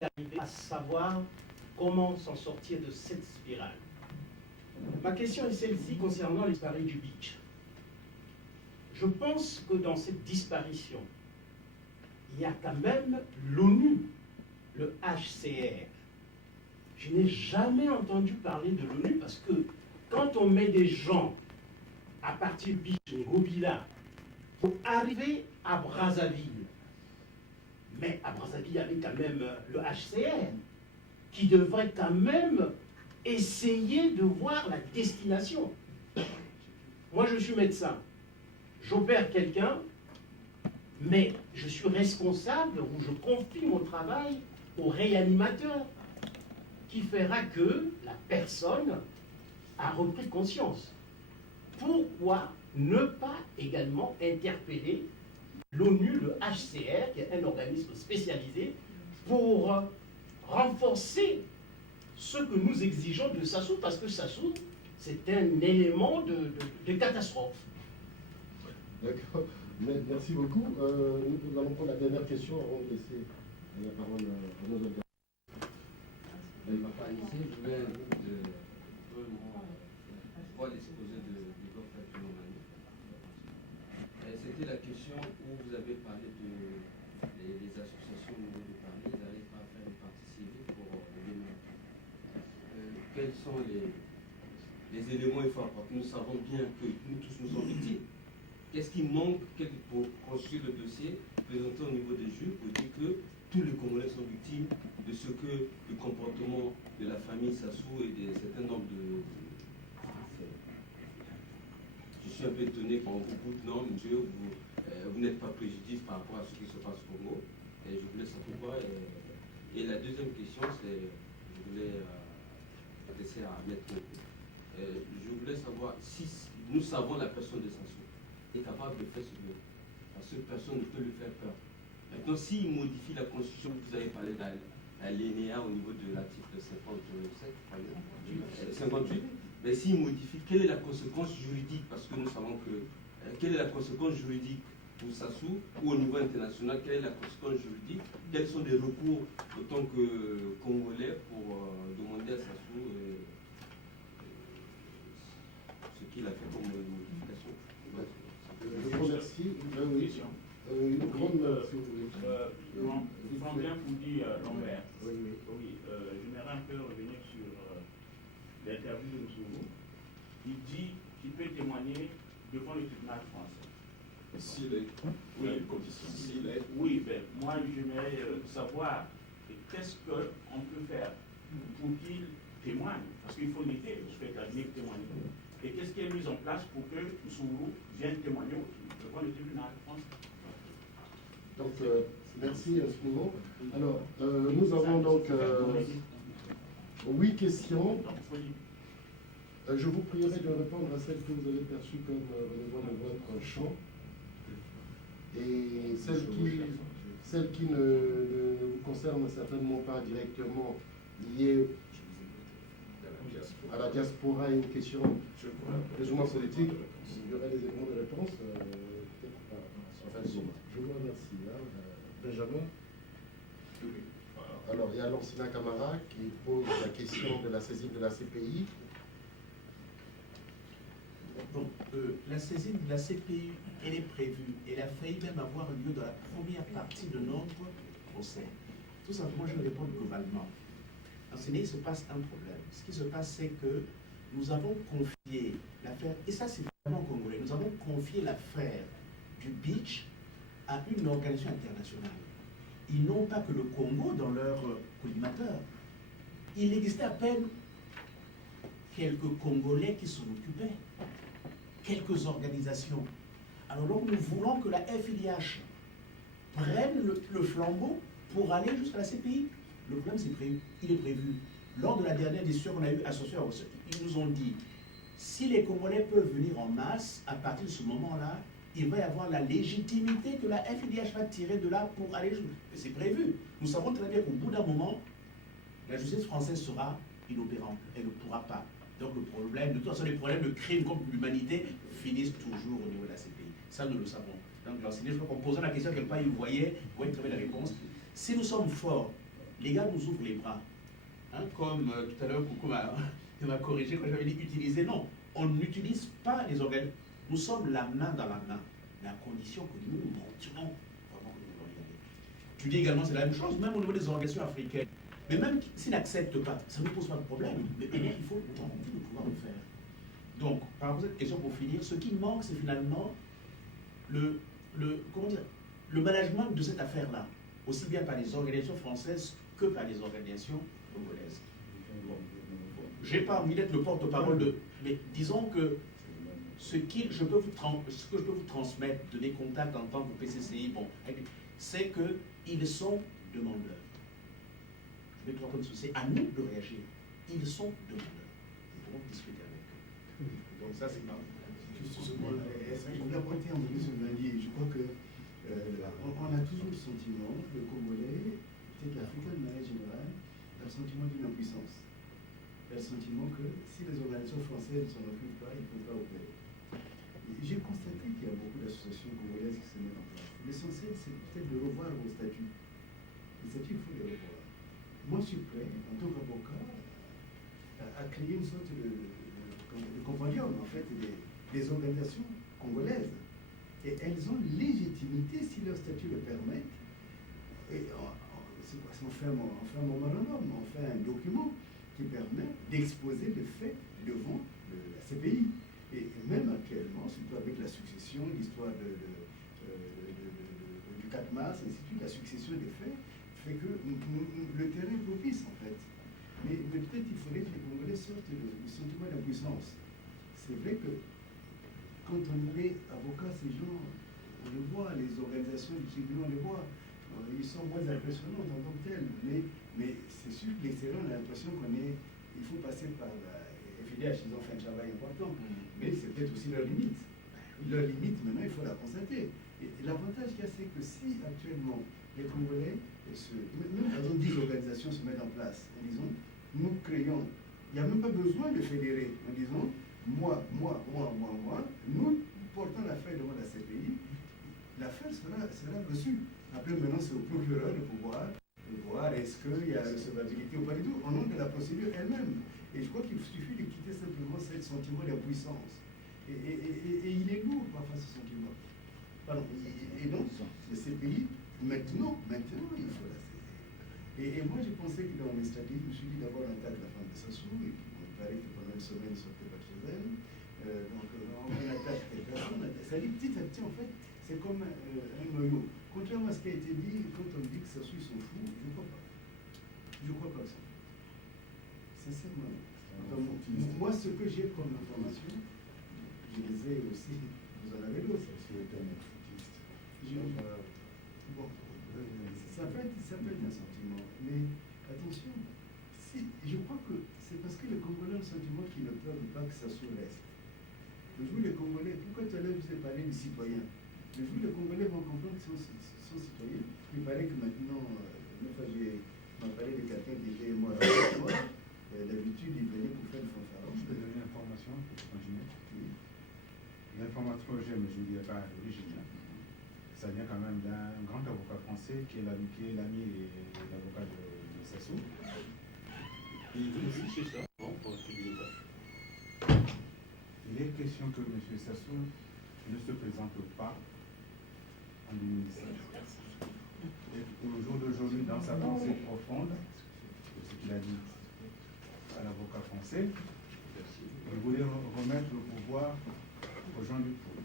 d'arriver à savoir comment s'en sortir de cette spirale. Ma question est celle-ci concernant les disparus du beach. Je pense que dans cette disparition, il y a quand même l'ONU, le HCR. Je n'ai jamais entendu parler de l'ONU parce que quand on met des gens à partir du beach, Ngobila, pour arriver à Brazzaville, mais à Brazzaville, il y avait quand même le HCR qui devrait quand même essayer de voir la destination. Moi, je suis médecin. J'opère quelqu'un, mais je suis responsable ou je confie mon travail au réanimateur qui fera que la personne a repris conscience. Pourquoi ne pas également interpeller l'ONU, le HCR, qui est un organisme spécialisé, pour renforcer ce que nous exigeons de Sassou, parce que Sassou, c'est un élément de catastrophe. D'accord. Merci beaucoup. Nous allons prendre la dernière question avant de laisser la parole à nos auditeurs. Il m'a pas initié, je voulais voir l'exposé de Dr. Tounomani. C'était la question où vous avez parlé des associations au niveau de Paris, ils n'arrivent pas à faire une partie civile pour le démarquer. Quels sont les éléments il faut apporter? Nous savons bien que nous tous nous sommes victimes. Qu'est-ce qui manque pour construire le dossier, présenter au niveau des juges pour dire que tous les Congolais sont victimes de ce que le comportement de la famille Sassou et de certains nombres de... Je suis un peu étonné quand vous dites non, monsieur, vous n'êtes pas préjudice par rapport à ce qui se passe au Congo. Et je voulais savoir pourquoi. Et la deuxième question, c'est, je voulais adresser à Maître Moko. Je voulais savoir si nous savons la personne de Sassou est capable de faire ce que, parce que personne ne peut lui faire peur. Maintenant, s'il modifie la constitution, vous avez parlé d'alinéa au niveau de l'article 57, 58, mais s'il modifie, quelle est la conséquence juridique? Parce que nous savons que, quelle est la conséquence juridique pour Sassou, ou au niveau international, quelle est la conséquence juridique? Quels sont les recours en tant que Congolais pour demander à Sassou ce qu'il a fait comme modification? Je vous remercie. Une grande merci. Je prends bien pour dire Lambert. Oui. J'aimerais un peu revenir sur l'interview de Moussou. Il dit qu'il peut témoigner devant le tribunal français. S'il est, oui, s'il est. Oui, ben, moi j'aimerais savoir qu'est-ce qu'on peut faire pour qu'il témoigne, parce qu'il faut l'été, je fais cabinet témoigner. Et qu'est-ce qui est mis en place pour que Moussou vienne témoigner devant le tribunal français? Donc, merci infiniment. Alors, nous avons donc 8 questions. Je vous prierai de répondre à celles que vous avez perçues comme relevant de votre champ. Et celles qui ne vous concernent certainement pas directement liées à la diaspora et une question plus ou moins politique, il y aurait des éléments de réponse. Je vous remercie. Benjamin. Alors, il y a Lancina Camara qui pose la question de la saisine de la CPI. Bon, la saisine de la CPI, elle est prévue. Elle a failli même avoir lieu dans la première partie de notre procès. Tout simplement, je vais répondre globalement. En ce il se passe un problème. Ce qui se passe, c'est que nous avons confié l'affaire, et ça c'est vraiment congolais, nous avons confié l'affaire du beach à une organisation internationale. Ils n'ont pas que le Congo dans leur collimateur. Il existait à peine quelques Congolais qui s'en occupaient, quelques organisations. Alors donc nous voulons que la FIDH prenne le flambeau pour aller jusqu'à la CPI. Le problème, il est prévu. Lors de la dernière décision qu'on a eue associée, ils nous ont dit, si les Congolais peuvent venir en masse, à partir de ce moment-là, il va y avoir la légitimité que la FIDH va tirer de là pour aller jusqu'à... C'est prévu. Nous savons très bien qu'au bout d'un moment, la justice française sera inopérante. Elle ne pourra pas. Donc le problème, de toute façon, les problèmes de crimes contre l'humanité finissent toujours au niveau de la CPI. Ça, nous le savons. Donc l'enseignant, je crois qu'en posant la question quelque part, il voyait très bien la réponse. Si nous sommes forts les gars nous ouvrent les bras. Hein, comme tout à l'heure, Coucou m'a corrigé quand j'avais dit utiliser. Non, on n'utilise pas les organes. Nous sommes la main dans la main, mais à condition que nous montrions vraiment que nous voulons y aller. Tu dis également, c'est la même chose, même au niveau des organisations africaines. Mais même s'ils n'acceptent pas, ça ne pose pas de problème. Mais il faut envie de pouvoir le faire. Donc, par rapport à cette question, pour finir, ce qui manque, c'est finalement comment dire, le management de cette affaire-là, aussi bien par les organisations françaises que par les organisations congolaises. Bon. Je n'ai pas envie d'être le porte-parole de... Mais disons que ce que je peux vous transmettre de des contacts en tant que PCCI, bon, c'est qu'ils sont demandeurs. Je vais te raconter, c'est à nous de réagir. Ils sont demandeurs. Nous pourrons discuter avec eux. Donc ça, c'est pas... Juste ce point, la pointer en plus sur lundi, je crois que on a toujours le sentiment, le Congolais, peut-être l'Africain de manière générale, a le sentiment d'une impuissance. Il a le sentiment que si les organisations françaises ne s'en occupent pas, ils ne peuvent pas opérer. J'ai constaté qu'il y a beaucoup d'associations congolaises qui se mettent en place. L'essentiel, c'est peut-être de revoir vos statuts. Les statuts, il faut les revoir. Moi, je suis prêt, en tant qu'avocat, à créer une sorte de compendium, en fait, des organisations congolaises. Et elles ont légitimité, si leur statut le permet. Et c'est quoi? On fait un memorandum, on fait un document qui permet d'exposer les faits devant la CPI. Et même actuellement, surtout avec la succession, l'histoire du 4 mars, et ainsi de suite, la succession des faits fait que le terrain est propice, en fait. Mais peut-être il faudrait que les Congolais sortent du sentiment d'impuissance. C'est vrai que quand on est avocat, ces gens, on les voit, les organisations du tribunal, on les voit. Ils sont moins impressionnants en tant que tels. Mais c'est sûr que l'extérieur, on a l'impression il faut passer par la FIDH, ils ont fait un travail important. Mais c'est peut-être aussi leur limite. Leur limite, maintenant, il faut la constater. Et l'avantage qu'il y a, c'est que si actuellement les Congolais, même par exemple 10 organisations se mettent en place, en disant, nous créons, il n'y a même pas besoin de fédérer, en disant, moi, nous portons l'affaire devant la CPI, l'affaire sera reçue. Après, maintenant, c'est au procureur de pouvoir voir est-ce qu'il y a recevabilité ou pas du tout, au nom de la procédure elle-même. Et je crois qu'il suffit de quitter simplement ce sentiment d'impuissance. Et il est lourd parfois ce sentiment. Pardon. Et donc, le CPI, maintenant, il faut la saisir. Et moi, j'ai pensé que dans mes statuts, je me suis dit d'abord en cas de la femme de Sassou, et puis il paraît que pendant une semaine, ils ne sortaient pas de chez elle. Donc, on attaque telle personne. Ça dit petit à petit, en fait, c'est comme un noyau. Contrairement à ce qui a été dit, quand on dit que Sassou, ils sont fous, je ne crois pas. Je ne crois pas que ça. Sincèrement. Donc, moi, ce que j'ai comme information, je les ai aussi, vous en avez d'autres. Bon, ça peut être un sentiment, mais attention, je crois que c'est parce que les Congolais ont le sentiment qu'ils ne peuvent pas que ça reste. Le jour où les Congolais, pourquoi tout à l'heure je vous ai parlé des citoyens? Le jour où les Congolais vont comprendre qu'ils sont citoyens, il paraît que maintenant, une fois m'a parlé de quelqu'un qui était moi, d'habitude il venait pour faire le fanfaron. Je peux donner l'information pour continuer. Oui. L'information que j'ai, mais je ne dirai pas l'origine. Ça vient quand même d'un grand avocat français qui est l'ami et l'avocat de Sassou. Oui, c'est ça. Bon, il est question que M. Sassou ne se présente pas en 2017. Et au jour d'aujourd'hui, dans sa pensée profonde, de ce qu'il a dit à l'avocat français, il voulait remettre le pouvoir aux gens du peuple.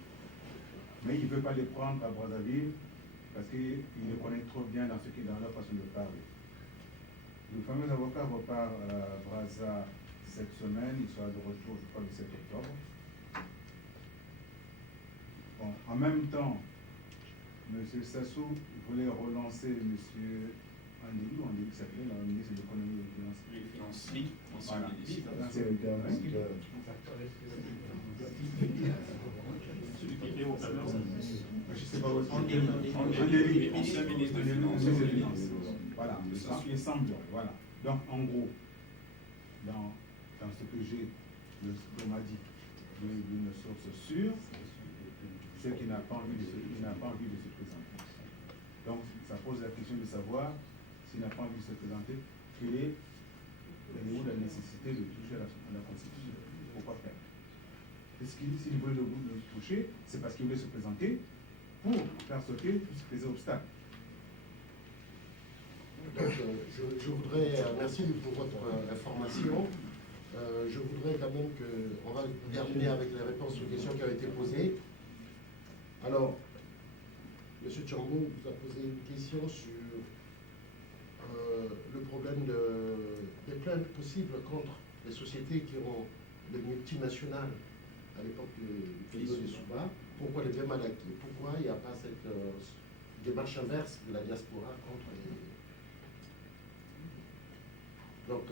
Mais il ne veut pas les prendre à Brazzaville parce qu'il les connaît trop bien dans leur façon de parler. Le fameux avocat repart à Brazza cette semaine, il sera de retour, je crois, le 7 octobre. Bon, en même temps, M. Sassou voulait relancer M. Andeli qui s'appelait la ministre de l'économie et des finances. Voilà. Je sais pas où ancien ministre de Finances. Voilà, il semble. Voilà. Donc, en gros, dans ce que j'ai, qu'on m'a dit d'une source sûre, c'est qu'il n'a pas envie de se présenter. Donc, ça pose la question de savoir s'il n'a pas envie de se présenter, quelle est la nécessité de toucher à la Constitution? Pourquoi faire? S'il veut le toucher, c'est parce qu'il veut se présenter pour faire sauter tous les obstacles. Donc, je voudrais, merci pour votre information. Je voudrais quand même qu'on va terminer avec les réponses aux questions qui ont été posées. Alors, M. Tchambou vous a posé une question sur le problème des plaintes possibles contre les sociétés qui ont les multinationales à l'époque du Félix de Souba. Pourquoi les biens mal acquis? Pourquoi il n'y a pas cette démarche inverse de la diaspora contre les... Donc,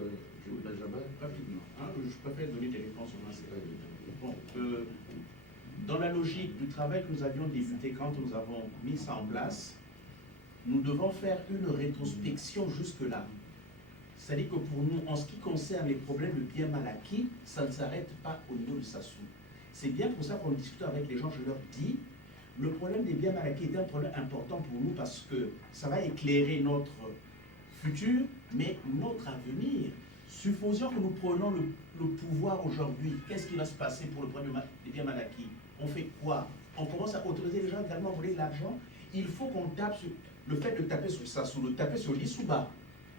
Benjamin. Rapidement, hein, je préfère donner des réponses au moins. Bon, dans la logique du travail que nous avions débuté quand nous avons mis ça en place, nous devons faire une rétrospection jusque-là. C'est-à-dire que pour nous, en ce qui concerne les problèmes de biens mal acquis, ça ne s'arrête pas au niveau de Sassou. C'est bien pour ça qu'on discute avec les gens, je leur dis, le problème des biens mal acquis est un problème important pour nous parce que ça va éclairer notre futur, mais notre avenir. Supposons que nous prenons le pouvoir aujourd'hui, qu'est-ce qui va se passer pour le problème des biens mal acquis? On fait quoi? On commence à autoriser les gens également à voler de l'argent. Il faut qu'on tape sur le fait de taper sur Sassou, de taper sur l'Issouba.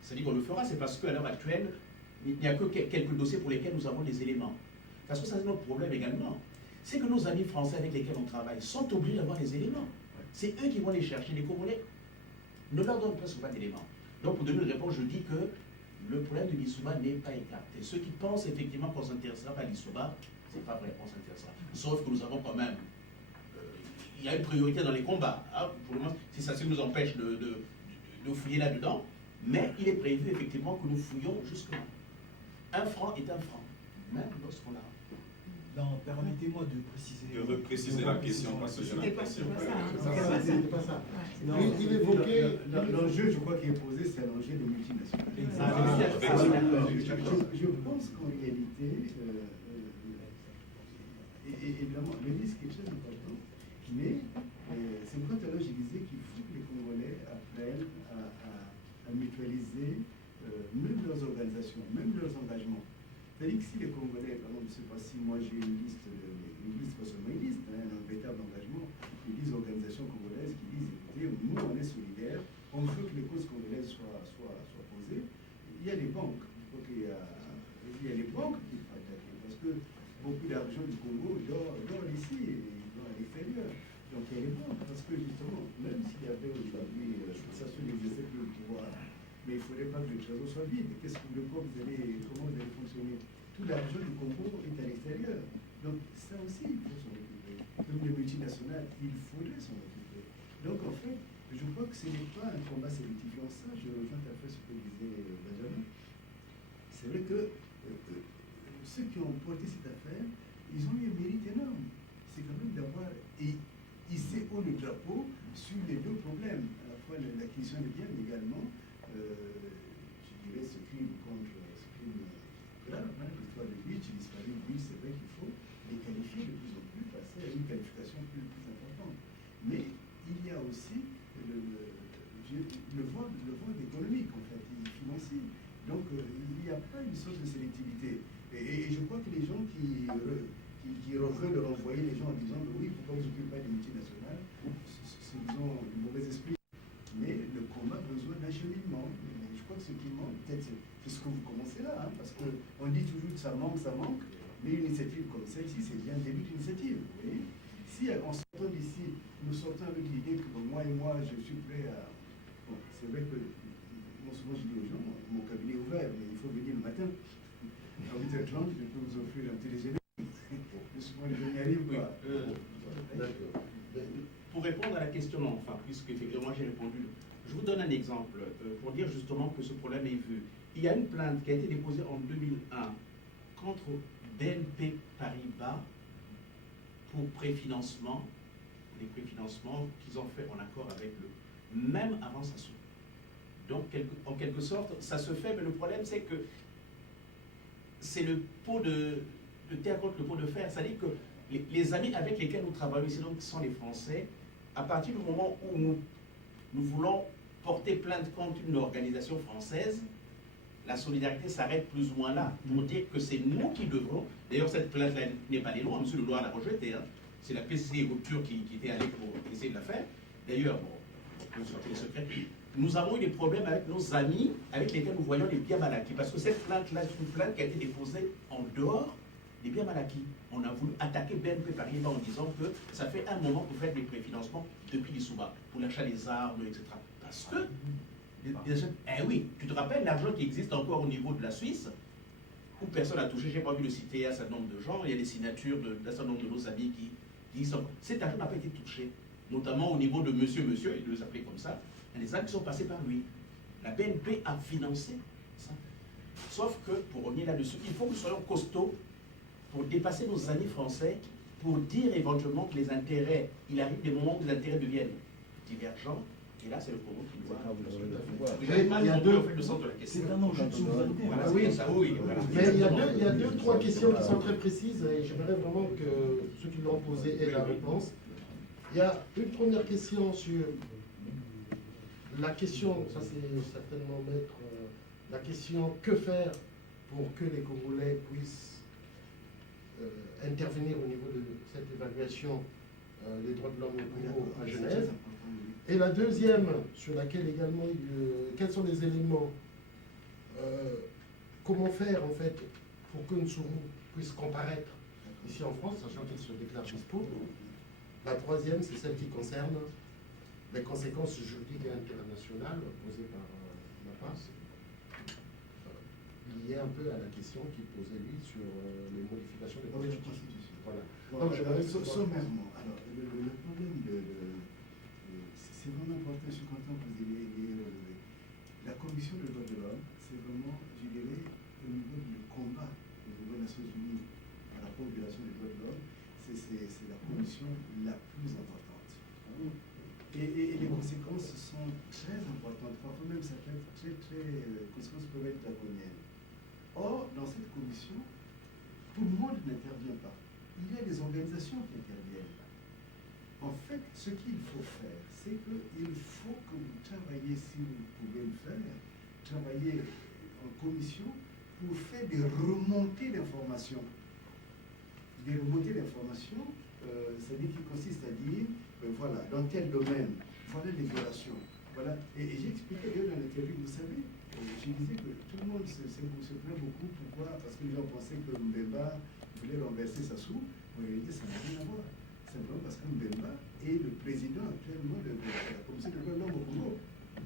C'est-à-dire qu'on le fera, c'est parce qu'à l'heure actuelle, il n'y a que quelques dossiers pour lesquels nous avons des éléments. Parce que ça, c'est notre problème également. C'est que nos amis français avec lesquels on travaille sont obligés d'avoir les éléments. C'est eux qui vont les chercher. Les Congolais ne leur donnent presque pas d'éléments. Donc, pour donner une réponse, je dis que le problème de l'Issouba n'est pas écarté. Ceux qui pensent effectivement qu'on ne s'intéressera pas à l'Issouba, c'est pas vrai qu'on s'intéressera. Sauf que nous avons quand même... il y a une priorité dans les combats. Hein. Pour le moment, c'est ça qui nous empêche de fouiller là-dedans. Mais il est prévu effectivement que nous fouillons jusque-là. Un franc est un franc, même lorsqu'on a... Non, permettez-moi de préciser. Je veux préciser la question parce que j'ai l'impression que... C'était pas ça. Non, Il évoquait... L'enjeu, je crois, qui est posé, c'est l'enjeu des multinationales. Je pense qu'en réalité, évidemment, le risque est très important, mais c'est pourquoi tout à l'heure je disais qu'il faut que les Congolais apprennent à mutualiser même leurs organisations, même leurs engagements. C'est-à-dire que si les Congolais, par exemple, je ne sais pas si moi j'ai une liste, pas seulement une liste, un véritable engagement, ils disent organisations congolaises qui disent, écoutez, nous on est solidaires, on veut que les causes congolaises soient posées. Il y a les banques, donc il y a les banques qu'il faut attaquer, parce que beaucoup d'argent du Congo dort ici, et dort à l'extérieur. Donc il y a les banques, parce que justement, même s'il y avait aujourd'hui, ça se n'existait plus le pouvoir, mais il ne faudrait pas que le trésor soit vide. Comment vous allez fonctionner? Tout l'argent du Congo est à l'extérieur. Donc ça aussi, il faut s'en occuper. Comme les multinationales, il faudrait s'en occuper. Donc en fait, je crois que ce n'est pas un combat sélectif. En ça, je rejoins tout à fait ce que disait Benjamin. C'est vrai que ceux qui ont porté cette affaire, ils ont eu un mérite énorme. C'est quand même d'avoir hissé haut le drapeau sur les deux problèmes, à la fois l'acquisition des biens, mais également je dirais ce crime grave, hein, l'histoire de Beach, disparu de Beach, c'est vrai qu'il faut les qualifier de plus en plus, passer à une qualification plus importante. Mais il y a aussi le volet économique, en fait, financier. Donc il n'y a pas une sorte de sélectivité. Et je crois que les gens qui refusent de renvoyer les gens en disant oui, pourquoi vous occupez pas des multinationales, c'est disons du mauvais esprit. Mais le combat a besoin d'un cheminement. Je crois que ce qui manque, peut-être, c'est ce que vous commencez là, hein, parce qu'on dit toujours que ça manque, mais une initiative comme celle-ci, c'est bien le début d'initiative. Vous voyez? Si en sortant d'ici, nous sortons avec l'idée que moi, je suis prêt à... Bon, c'est vrai que, moi souvent je dis aux gens, mon cabinet est ouvert, mais il faut venir le matin. À 8h30, je peux vous offrir un petit déjeuner. Souvent, je n'y arrive pas. D'accord. Pour répondre à la question, non, enfin, puisque effectivement j'ai répondu, je vous donne un exemple pour dire justement que ce problème est vu. Il y a une plainte qui a été déposée en 2001 contre BNP Paribas pour préfinancement, les préfinancements qu'ils ont fait en accord avec même avant Sassou. Donc, en quelque sorte, ça se fait, mais le problème c'est que c'est le pot de terre contre le pot de fer. C'est-à-dire que les amis avec lesquels nous travaillons ici, donc, sont les Français. À partir du moment où nous voulons porter plainte contre une organisation française, la solidarité s'arrête plus ou moins là, pour dire que c'est nous qui devrons. D'ailleurs, cette plainte-là n'est pas des lois, M. Leloir l'a rejetée. Hein. C'est la PCC Rupture qui était allée pour essayer de la faire. D'ailleurs, bon, on peut sortir les secrets. Nous avons eu des problèmes avec nos amis avec lesquels nous voyons les biens mal acquis. Parce que cette plainte-là, c'est une plainte qui a été déposée en dehors des biens mal acquis. On a voulu attaquer BNP Paribas en disant que ça fait un moment pour faire des préfinancements depuis les Souba, pour l'achat des armes, etc. Parce que, eh oui, tu te rappelles l'argent qui existe encore au niveau de la Suisse, où personne n'a touché, j'ai pas envie de citer un certain nombre de gens, il y a des signatures d'un certain nombre de nos amis qui sont. Cet argent n'a pas été touché, notamment au niveau de monsieur, il doit s'appeler comme ça, il y a des actes qui sont passés par lui. La BNP a financé ça. Sauf que, pour revenir là-dessus, il faut que nous soyons costauds pour dépasser nos amis français, pour dire éventuellement que les intérêts, il arrive des moments où les intérêts deviennent divergents, et là c'est le Congo qui doit. Il y a deux. Le sens de la question. C'est un enjeu de souveraineté. Voilà, Oui. ça, oui, voilà. Mais il y a deux, trois questions qui sont très précises et j'aimerais vraiment que ceux qui l'ont posées aient la réponse. Il y a une première question sur la question, ça c'est certainement mettre la question que faire pour que les Congolais puissent intervenir au niveau de cette évaluation des droits de l'homme au Congo à Genève. Et la deuxième, sur laquelle également, quels sont les éléments, comment faire en fait pour que Nsuru puisse comparaître ici en France, sachant qu'il se déclare dispo. La troisième, c'est celle qui concerne les conséquences juridiques et internationales posées par la passe, liées un peu à la question qu'il posait lui sur les modifications des constitutions. Voilà. Donc, sommairement, alors, le problème c'est vraiment important, je suis content que vous ayez relevé. La Commission des droits de l'homme, c'est vraiment, je dirais, au niveau du combat au niveau des Nations Unies par rapport aux violations des droits de l'homme, c'est la commission la plus importante. Et les conséquences sont très importantes, parfois même ça peut être les conséquences peuvent être draconiennes. Or, dans cette commission, tout le monde n'intervient pas. Il y a des organisations qui interviennent. En fait, ce qu'il faut faire, c'est qu'il faut que vous travaillez, si vous pouvez le faire, travailler en commission pour faire des remontées d'informations. Des remontées d'informations, c'est-à-dire qui consiste à dire, voilà, dans tel domaine, voilà les violations. Voilà. Et j'ai expliqué d'ailleurs dans l'interview, vous savez, je disais que tout le monde se plaint beaucoup. Pourquoi? Parce que les gens pensaient que Mbemba voulait renverser Sassou. En réalité, ça n'a rien à voir. Simplement parce que Mbemba est le président actuellement de la Commission des droits de l'homme au Congo.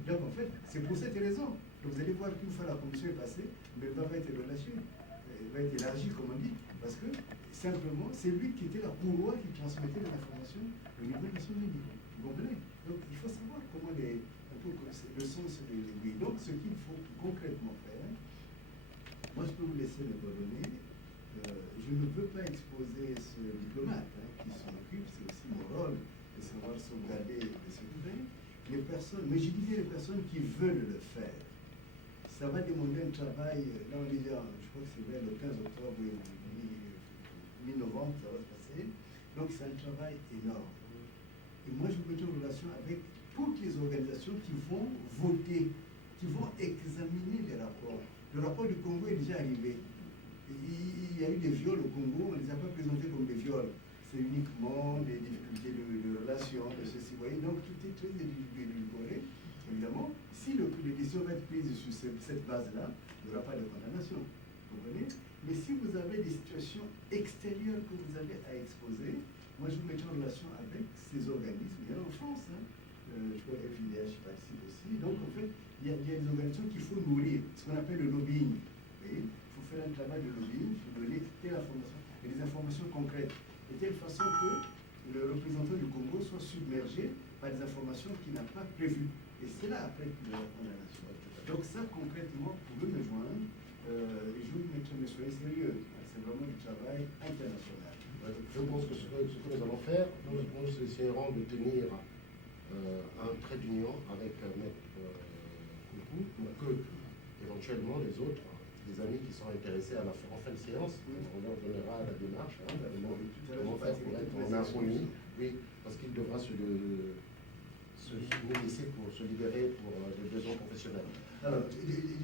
Donc en fait, c'est pour cette raison que vous allez voir qu'une fois la commission est passée, Mbemba va être relâché, va être élargi, comme on dit, parce que simplement, c'est lui qui était la courroie qui transmettait l'information au niveau des Nations Unies. Vous comprenez? Donc il faut savoir comment le sens de l'aiguille. Donc ce qu'il faut concrètement faire, moi je peux vous laisser les coordonnées. Je ne peux pas exposer ce diplomate qui s'en occupe, c'est aussi mon rôle de savoir sauvegarder les secrets. Les personnes, mais je disais les personnes qui veulent le faire, ça va demander un travail, là on dit, je crois que c'est vers le 15 octobre, mi-novembre, ça va se passer. Donc c'est un travail énorme. Et moi je veux mettre en relation avec toutes les organisations qui vont voter, qui vont examiner les rapports. Le rapport du Congo est déjà arrivé. Il y a eu des viols au Congo, on ne les a pas présentés comme des viols. C'est uniquement des difficultés de relations, de ceci. Vous voyez, donc tout est très édulcoré. Évidemment, si les décisions vont être prises sur cette base-là, il n'y aura pas de condamnation. Vous comprenez? Mais si vous avez des situations extérieures que vous avez à exposer, moi je vous mettrai en relation avec ces organismes. Il y en a en France, je crois que FIDH participe aussi. Donc en fait, il y a des organisations qu'il faut nourrir, ce qu'on appelle le lobbying. Vous voyez? Un travail de lobbying pour donner telle information et des informations concrètes, de telle façon que le représentant du Congo soit submergé par des informations qu'il n'a pas prévues. Et c'est là après qu'il y a la condamnation. Donc ça, concrètement, vous pouvez me joindre. Je vous mettrai, mais soyez sérieux. C'est vraiment du travail international. Je pense que ce que nous allons faire, nous essaierons de tenir un trait d'union avec Maître Koukou pour que, éventuellement, les autres, des amis qui sont intéressés à la fin de séance, on leur donnera la démarche, comment faire pour être en harmonie, oui, parce qu'il devra se se laisser pour se libérer pour des besoins professionnels. Alors,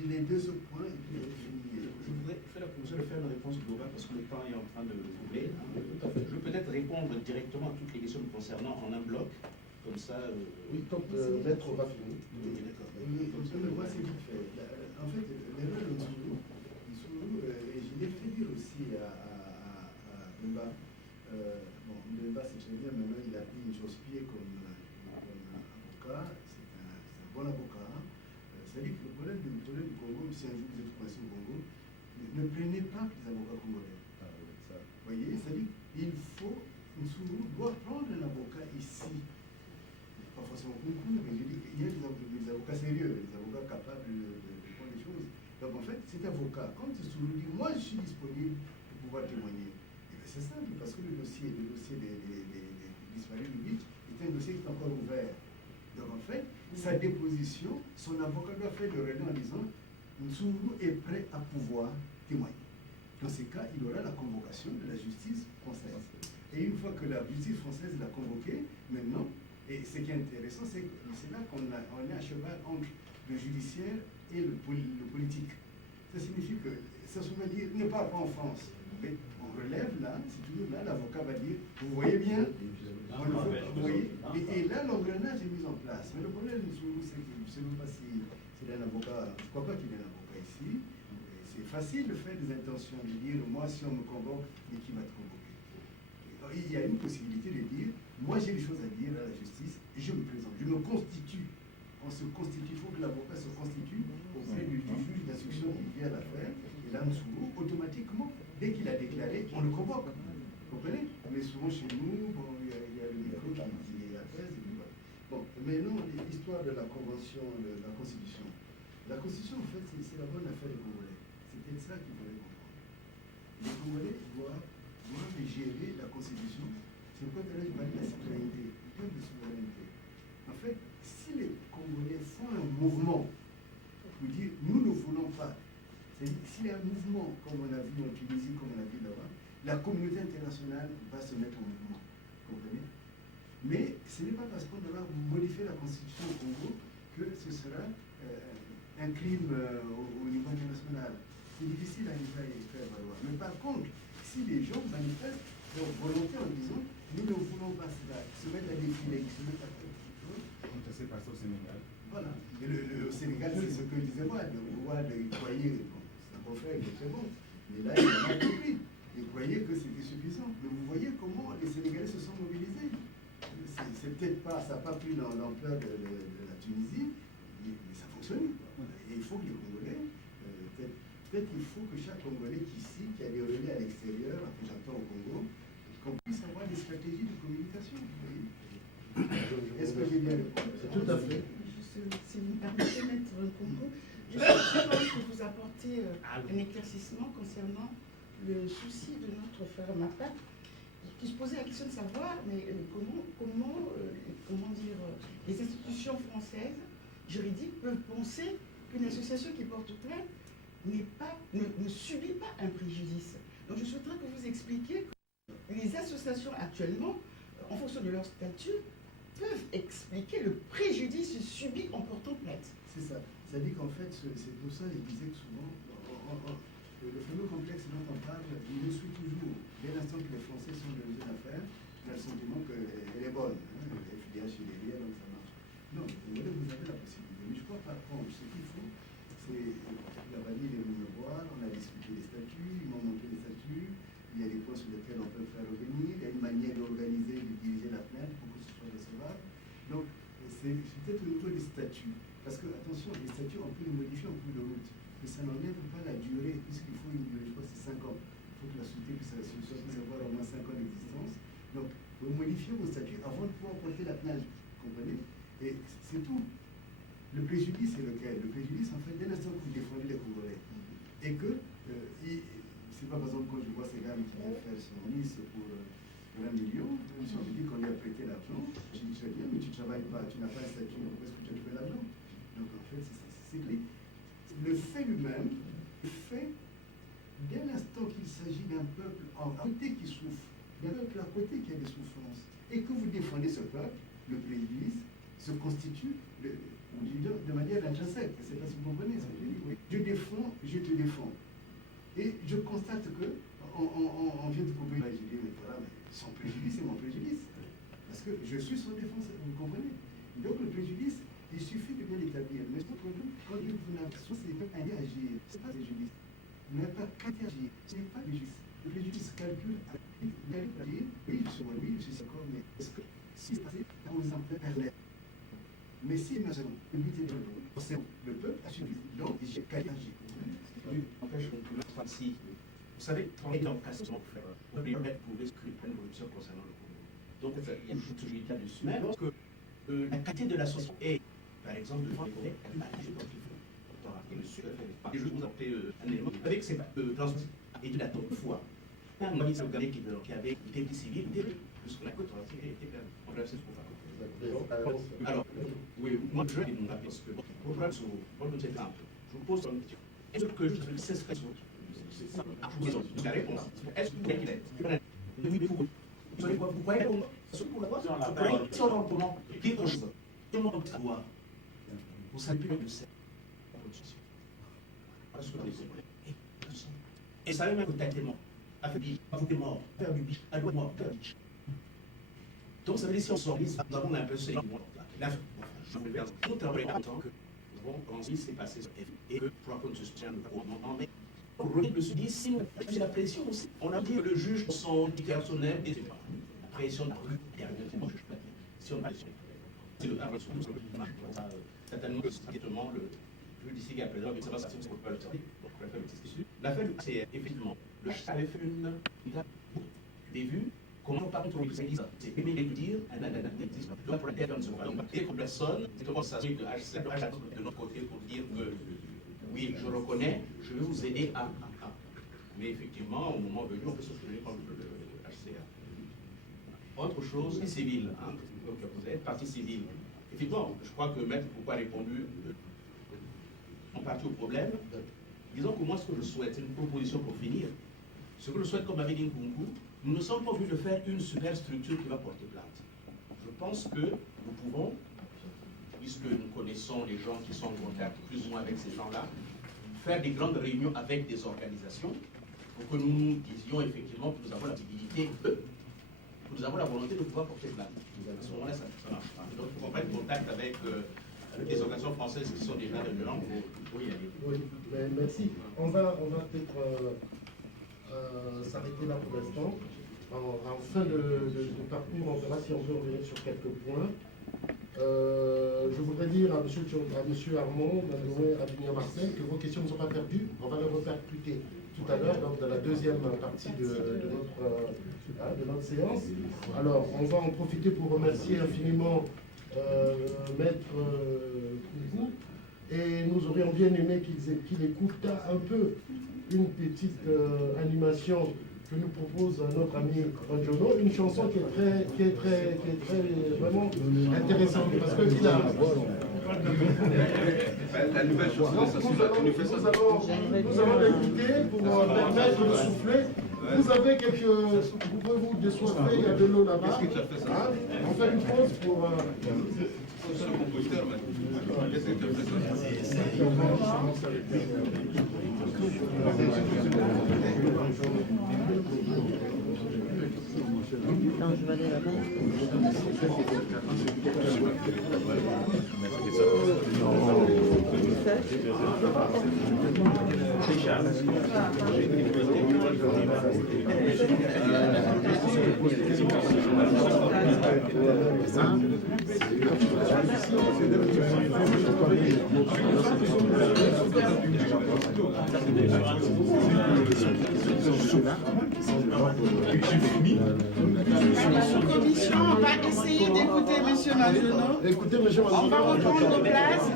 les deux autres points, et puis Je voudrais faire la proposition de faire une réponse globale parce que le temps est en train de doubler. Je veux peut-être répondre directement à toutes les questions concernant en un bloc, comme ça. Oui, quand Maître aura fini. Oui, d'accord. mais moi, c'est vite fait. En fait, l'erreur de Nsourou, et je l'ai fait dire aussi à Mbemba, bon, Mbemba, c'est très bien, maintenant il a pris une chausse-pied comme avocat, c'est un bon avocat. C'est-à-dire que le problème du Congo, si un jour vous êtes coincé au Congo, ne prenez pas les avocats congolais. Vous voyez, c'est-à-dire qu'il faut, Nsourou doit prendre un avocat ici. Pas forcément concours, mais je dis qu'il y a des avocats sérieux, des avocats capables de prendre les choses. Donc en fait, cet avocat, quand Nsourou dit, moi je suis disponible pour pouvoir témoigner, c'est simple, parce que le dossier des disparus du Beach est un dossier qui est encore ouvert. Donc en fait, sa déposition, son avocat doit faire le relais en disant Nsourou est prêt à pouvoir témoigner. Dans ces cas, il aura la convocation de la justice française. Et une fois que la justice française l'a convoqué, maintenant, et ce qui est intéressant, c'est que c'est là qu'on est à cheval entre le judiciaire et le politique. Ça signifie que, ça se veut dire, ne part pas en France. Mais on relève là, c'est toujours là, l'avocat va dire, vous voyez bien, vous voyez, et là l'engrenage est mis en place. Mais le problème, c'est que je ne sais même pas s'il est un avocat, je ne crois pas qu'il est un avocat ici. C'est facile de faire des intentions, de dire, moi si on me convoque, mais qui va te convoquer? Il y a une possibilité de dire, moi j'ai des choses à dire à la justice, et je me présente, je me constitue. On se constitue, il faut que l'avocat se constitue auprès du juge d'instruction qui vient à l'affaire, et là, Nsourou, automatiquement, dès qu'il a déclaré, on le convoque. Vous comprenez? Mais souvent chez nous, bon, il y a le micro qui est à thèse, et puis voilà. Bon, mais non, l'histoire de la convention, de la Constitution. La Constitution, en fait, c'est la bonne affaire des Congolais. C'est peut-être ça qu'il fallait comprendre. Les Congolais doivent gérer la Constitution. C'est pourquoi tout à l'heure je parlais de la citoyenneté, le thème de souveraineté. En fait, si les Congolais font un mouvement pour dire nous ne voulons pas, c'est-à-dire s'il y a un mouvement comme on a vu en Tunisie, comme on a vu là-bas, la communauté internationale va se mettre en mouvement. Vous comprenez? Mais ce n'est pas parce qu'on va modifier la constitution au Congo que ce sera un crime au niveau international. C'est difficile à faire valoir. Mais par contre, si les gens manifestent leur volonté en disant nous ne voulons pas cela, se mettre à défiler, se mettre à faire quelque chose. Comme ça s'est passé au Sénégal. Voilà. Et le Sénégal, c'est ce que je disais moi, le roi de Croyer, bon, c'est un confrère, il est très bon. Mais là, il a mal compris. Il croyait que c'était suffisant. Mais vous voyez comment les Sénégalais se sont mobilisés. C'est peut-être pas, ça n'a pas pris l'ampleur de la Tunisie, mais ça fonctionne. Et il faut que les Congolais, peut-être qu'il faut que chaque Congolais qui a des relais à l'extérieur, que j'entends au Congo, qu'on puisse avoir des stratégies de communication. Vous voyez? Est-ce que j'ai bien répondu? C'est tout à fait. Si vous me permettez, Maître Congo, je pense que vous apportez un éclaircissement concernant le souci de notre frère Mapa, qui se posait la question de savoir mais comment dire, les institutions françaises juridiques peuvent penser qu'une association qui porte plainte ne subit pas un préjudice. Donc je souhaiterais que vous expliquiez que les associations actuellement, en fonction de leur statut, peuvent expliquer le préjudice subi en portant plainte. C'est ça. C'est-à-dire qu'en fait, c'est pour ça que je disais que souvent, le fameux complexe dont on parle, il le suit toujours. Dès l'instant que les Français sont dans une affaire, on a le sentiment qu'elle est bonne. Hein, elle est filiale chez les liens, donc ça marche. Non, vous avez la possibilité. Mais je crois par contre, ce qu'il faut, c'est, la Vanille est venue me voir, on a discuté des statuts, ils m'ont montré les statuts, il y a des points sur lesquels on peut faire revenir, il y a une manière d'organiser, de diriger la plainte pour que ce soit recevable. Donc, c'est peut-être au niveau des statuts. Parce que, attention, les statuts, on peut les modifier en cours de route. Mais ça n'enlève pas la durée, puisqu'il faut une durée, je crois que c'est 5 ans. Il faut que la société puisse avoir au moins 5 ans d'existence. Donc, vous modifiez vos statuts avant de pouvoir porter la plainte. Vous comprenez? Et c'est tout. Le préjudice, c'est lequel? Le préjudice, en fait, dès l'instant que vous défendez les Congolais, et que, c'est pas par exemple quand je vois ces gars qui viennent faire son liste pour 1 million, si on me dit qu'on lui a prêté l'argent, je dis très bien, mais tu ne travailles pas, tu n'as pas le statut, pourquoi est-ce que tu as trouvé l'argent? Donc, en fait, c'est clé. Le fait lui-même, le fait, dès l'instant qu'il s'agit d'un peuple à côté qui souffre, d'un peuple à côté qui a des souffrances, et que vous défendez ce peuple, le préjudice, se constitue de manière intrinsèque. Je ne sais pas si vous comprenez ce que je dis. Oui. Je défends, je te défends. Et je constate que, on vient de couper, je dis, mais voilà, mais son préjudice, c'est mon préjudice. Parce que je suis son défenseur, vous comprenez? Donc le préjudice, il suffit de bien l'établir. Mais ce problème, quand vous n'avez pas, c'est pas agir, ce n'est pas préjudice. Vous n'avez pas qu'à agir, ce n'est pas préjudice. Le préjudice calcule, oui, je suis d'accord, mais est-ce que si c'est passé, par exemple, permet. Mais si, imaginons, le but est de le peuple a subi, donc j'ai qu'à agir. Vous savez, on est dans le cas de mon frère. On peut permettre de prouver ce qu'il y a une corruption concernant le Congo. Donc, il y a toujours eu là-dessus. Mais lorsque la qualité de l'association est, par exemple, de les Congolais, elle m'a dit, je pense qu'il faut. Et le Sud, et je vous apporter un élément. Avec ces transports et de la toute fois, un ami qui avait été civil, puisque la côte était perdue. On va essayer de pouvoir. Alors, oui, moi je vais vous rappeler parce que pour prendre ce exemple, je vous pose une question. Est-ce que je cesserai la réponse? Est-ce que vous voulez qu'il est? Vous savez quoi? Vous croyez pour la parole? Si on entend dire une chose, tout le monde doit. Vous savez plus que c'est la constitution. Parce que vous et ça veut même que t'as été mort. Affaibli, vous êtes mort, faire du biche, à mort, faire du biche. Donc ça veut dire si on s'organise, nous avons un peu ce là. Je me verse tout en temps que bon, quand il s'est passé et que pour qu'on se soutienne au moment, mais pour le se dit, si j'ai la pression aussi, on a dit que le juge, son personnel, et la pression de la rue, si on a c'est le travail sur nous, certainement que certainement le juge d'ici qui a présent, mais ça va ça ne pas le servir. Donc l'affaire c'est effectivement, le juge avait fait une début. Comment par contre on ça? C'est aimer dire un analyse pour la terre de ce donc et comme personne, c'est comment ça se fait que HCR de notre côté pour dire que oui, je reconnais, je vais vous aider à. Mais effectivement, au moment venu, on peut se soutenir par le HCR. Autre chose, civile, hein, donc vous êtes partie civile. Effectivement, je crois que Maître Pourquoi a répondu en partie au problème. Disons que moi, ce que je souhaite, c'est une proposition pour finir. Ce que je souhaite, comme avait dit Nkunku, nous ne sommes pas venus de faire une superstructure qui va porter plainte. Je pense que nous pouvons, puisque nous connaissons les gens qui sont en contact plus ou moins avec ces gens-là, faire des grandes réunions avec des organisations pour que nous nous disions effectivement que nous avons la visibilité, que nous avons la volonté de pouvoir porter plainte. À ce moment-là, ça marche pas. Donc, il faut prendre contact avec des organisations françaises qui sont déjà dans le langue pour y aller. Oui, merci. On va peut-être s'arrêter là pour l'instant. En fin de parcours, on verra si on peut revenir sur quelques points. Je voudrais dire à M. Armand, à Adrien Marcel, que vos questions ne sont pas perdues. On va les repercuter tout à l'heure, donc dans la deuxième partie de notre séance. Alors, on va en profiter pour remercier infiniment Maître Kougou. Et nous aurions bien aimé qu'il écoute un peu une petite animation que nous propose notre ami Ranjono, une chanson qui est très vraiment intéressante parce que il a la nouvelle chanson, nous allons l'écouter pour permettre de souffler. Vous avez vous pouvez vous désoiffer, il y a de l'eau là-bas. Hein? On fait une pause pour Non, je vais aller là-bas. La commission, on va essayer d'écouter M. Majono. écoutez, monsieur On va reprendre nos places.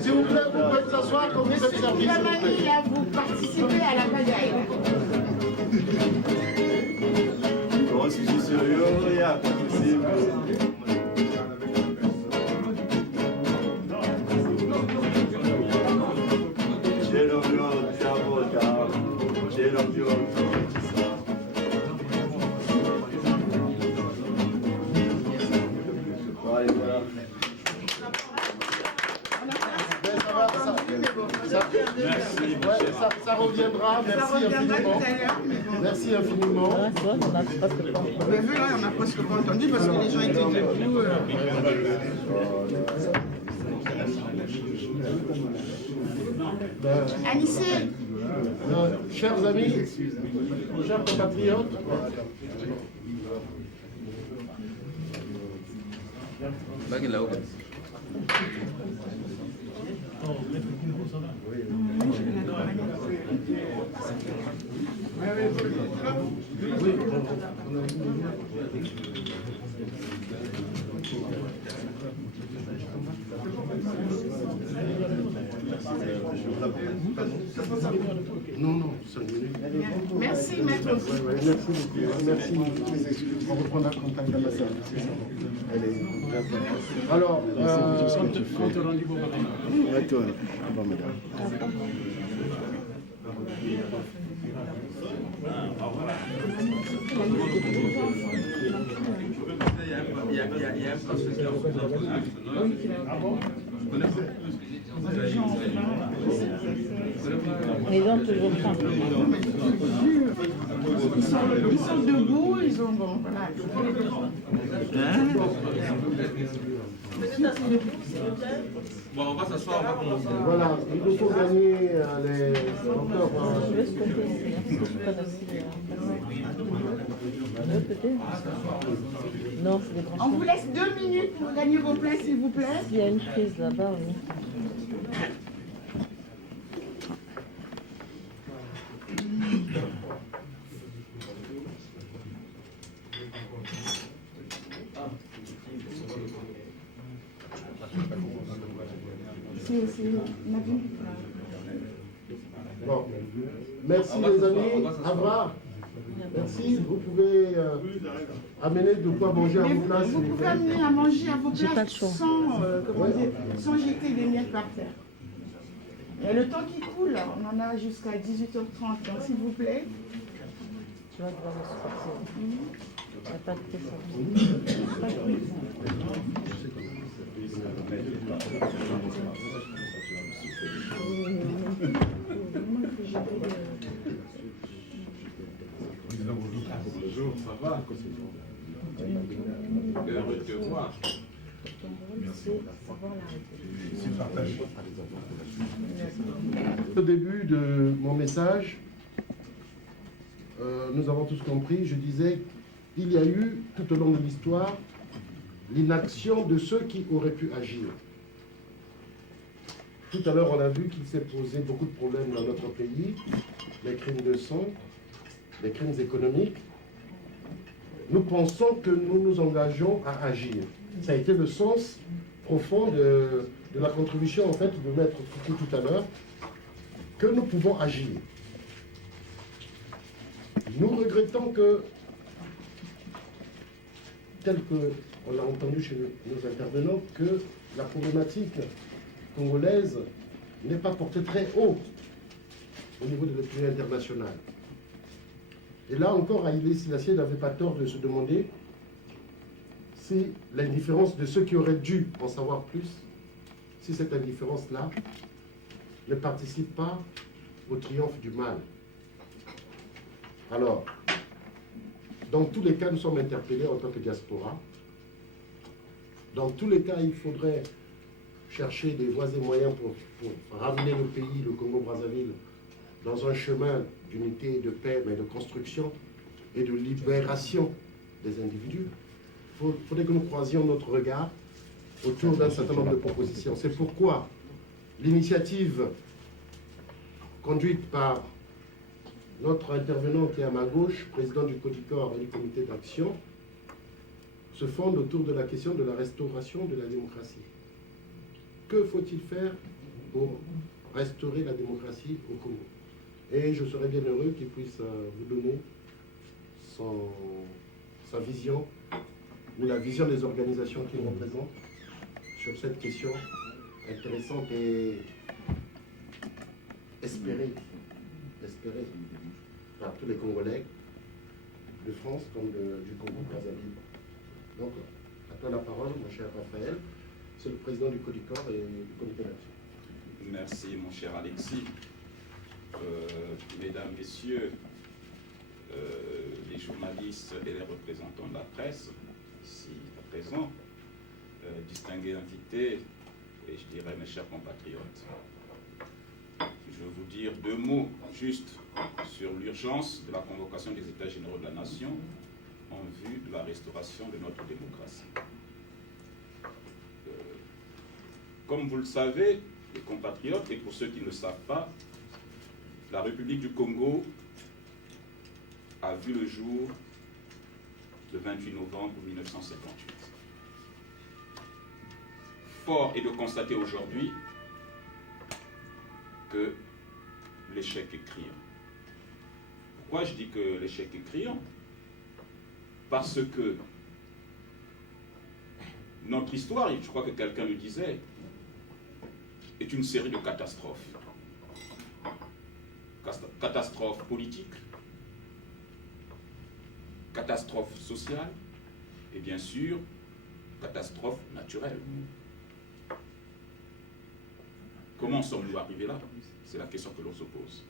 S'il vous plaît, vous pouvez s'asseoir comme vous êtes servi. Kamani, là, vous participez à la bagaille. Bon, si je suis sérieux, il n'y a pas de possible. J'ai l'ambiance d'avocat, j'ai l'ambiance de tout ça. Voilà, voilà. Ça reviendra, merci infiniment. Merci infiniment. Vous avez vu là, on n'a presque pas entendu parce que les gens étaient debout. Anissé. Chers amis, chers compatriotes, non, 5 minutes. Merci, maître. Merci beaucoup. Merci. On reprendra contact avec ça. Alors, compte rendu pour Il y a un français qui a refusé un peu. Je connais pas. Les gens toujours faim. Ils sont debout, ils ont bon. Voilà. Bon, on va s'asseoir, on va commencer. Voilà, il nous faut gagner les encore. Non, c'est des branches. On vous laisse 2 minutes pour gagner vos places, s'il vous plaît. Il y a une prise là-bas, oui. Bon. Merci les amis. Abra, merci. Vous pouvez amener de quoi manger à vos places. Vous pouvez amener à manger à vos J'ai pas le places choix. sans jeter des miettes par terre. Et le temps qui coule, on en a jusqu'à 18h30. Donc s'il vous plaît. Tu vas devoir me supporter. Il n'y a pas de question. Bonjour, ça va? Heureux de te voir. Au début de mon message, nous avons tous compris, je disais, il y a eu tout au long de l'histoire l'inaction de ceux qui auraient pu agir. Tout à l'heure, on a vu qu'il s'est posé beaucoup de problèmes dans notre pays, les crimes de sang, les crimes économiques. Nous pensons que nous nous engageons à agir. Ça a été le sens profond de la contribution en fait de Maître Foucault tout à l'heure, que nous pouvons agir. Nous regrettons que, tel qu'on l'a entendu chez nos intervenants, que la problématique congolaise n'est pas portée très haut au niveau de l'opinion internationale. Et là encore, Haïlé Sélassié n'avait pas tort de se demander si l'indifférence de ceux qui auraient dû en savoir plus, si cette indifférence-là ne participe pas au triomphe du mal. Alors, dans tous les cas, nous sommes interpellés en tant que diaspora. Dans tous les cas, il faudrait chercher des voies et moyens pour ramener le pays, le Congo-Brazzaville, dans un chemin d'unité, de paix, mais de construction et de libération des individus. faudrait que nous croisions notre regard autour d'un certain nombre de propositions. C'est pourquoi l'initiative conduite par notre intervenant qui est à ma gauche, président du CODICOR et du comité d'action, se fonde autour de la question de la restauration de la démocratie. Que faut-il faire pour restaurer la démocratie au Congo? Et je serais bien heureux qu'il puisse vous donner sa vision, ou la vision des organisations qu'il représente, sur cette question intéressante et espérée par tous les Congolais, de France comme du Congo-Brazzaville. Donc, à toi la parole, mon cher Raphaël. C'est le président du CODICOR et du comité d'action. Merci, mon cher Alexis. Mesdames, Messieurs, les journalistes et les représentants de la presse, ici présents, distingués invités, et je dirais mes chers compatriotes. Je vais vous dire deux mots juste sur l'urgence de la convocation des États généraux de la Nation en vue de la restauration de notre démocratie. Comme vous le savez, les compatriotes, et pour ceux qui ne le savent pas, la République du Congo a vu le jour le 28 novembre 1958. Fort est de constater aujourd'hui que l'échec est criant. Pourquoi je dis que l'échec est criant? Parce que notre histoire, je crois que quelqu'un le disait, est une série de catastrophes. Catastrophes politiques, catastrophes sociales et bien sûr, catastrophes naturelles. Comment sommes-nous arrivés là? C'est la question que l'on se pose.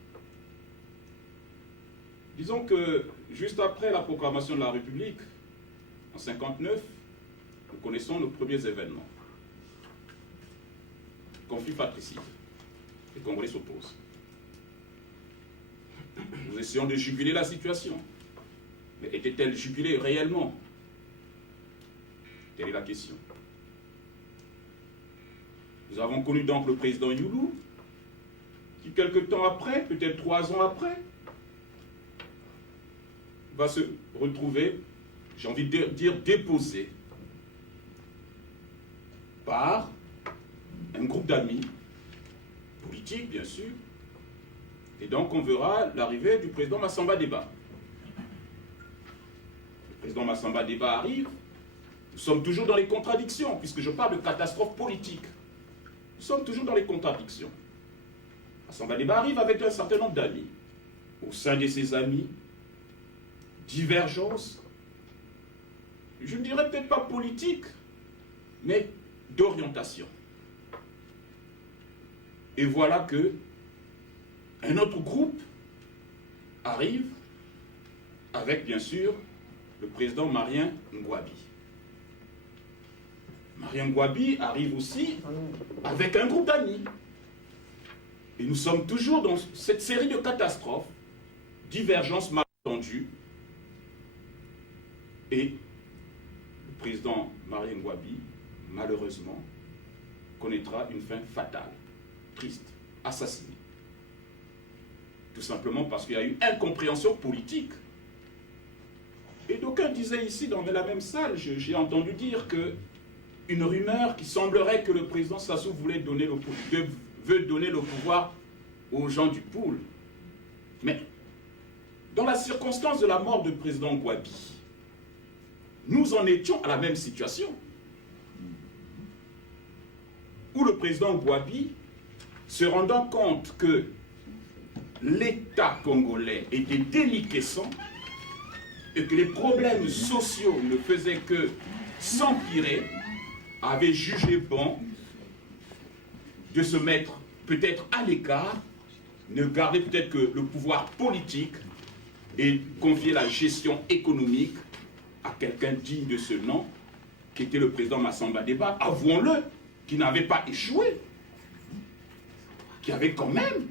Disons que juste après la proclamation de la République, en 1959, nous connaissons nos premiers événements. Conflit fratricide. Les Congolais s'opposent. Nous essayons de juguler la situation. Mais était-elle jugulée réellement? Telle est la question. Nous avons connu donc le président Youlou, qui quelque temps après, peut-être 3 ans après, va se retrouver, j'ai envie de dire, déposé par un groupe d'amis, politiques bien sûr, et donc on verra l'arrivée du président Massamba Deba. Le président Massamba Deba arrive, nous sommes toujours dans les contradictions, puisque je parle de catastrophe politique. Nous sommes toujours dans les contradictions. Massamba Deba arrive avec un certain nombre d'amis. Au sein de ses amis, divergence, je ne dirais peut-être pas politique, mais d'orientation. Et voilà que un autre groupe arrive avec, bien sûr, le président Marien Ngouabi. Marien Ngouabi arrive aussi avec un groupe d'amis. Et nous sommes toujours dans cette série de catastrophes, divergences malentendues. Et le président Marien Ngouabi, malheureusement, connaîtra une fin fatale, triste, assassiné. Tout simplement parce qu'il y a eu incompréhension politique. Et d'aucuns disaient ici, dans la même salle, j'ai entendu dire que une rumeur qui semblerait que le président Sassou veut donner le pouvoir aux gens du pôle. Mais dans la circonstance de la mort du président Ngouabi, nous en étions à la même situation. Où le président Ngouabi, se rendant compte que l'État congolais était déliquescent et que les problèmes sociaux ne faisaient que s'empirer, avait jugé bon de se mettre peut-être à l'écart, ne garder peut-être que le pouvoir politique et confier la gestion économique à quelqu'un digne de ce nom, qui était le président Massamba Deba, avouons-le, qui n'avait pas échoué, qui avait quand même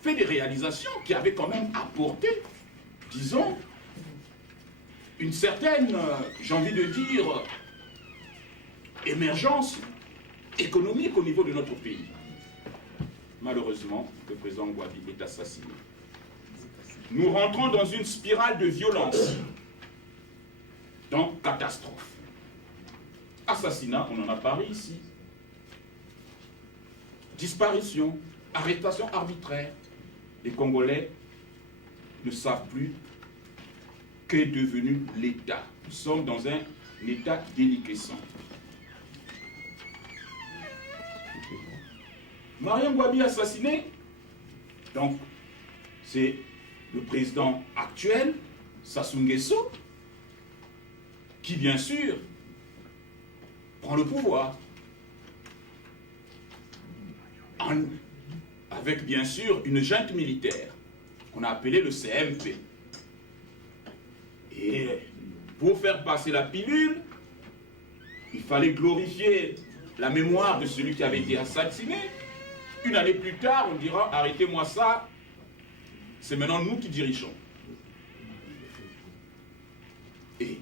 fait des réalisations, qui avait quand même apporté, disons, une certaine, j'ai envie de dire, émergence économique au niveau de notre pays. Malheureusement, le président Gwabi est assassiné. Nous rentrons dans une spirale de violence, donc catastrophe. Assassinat, on en a parlé ici. Disparition, arrestation arbitraire. Les Congolais ne savent plus qu'est devenu l'État. Nous sommes dans un état déliquescent. Mariam Gwabi assassiné, donc c'est le président actuel, Sassou Nguesso, qui bien sûr prend le pouvoir. Avec bien sûr une junte militaire qu'on a appelée le CMP. Et pour faire passer la pilule, il fallait glorifier la mémoire de celui qui avait été assassiné. Une année plus tard, on dira, arrêtez-moi ça, c'est maintenant nous qui dirigeons. Et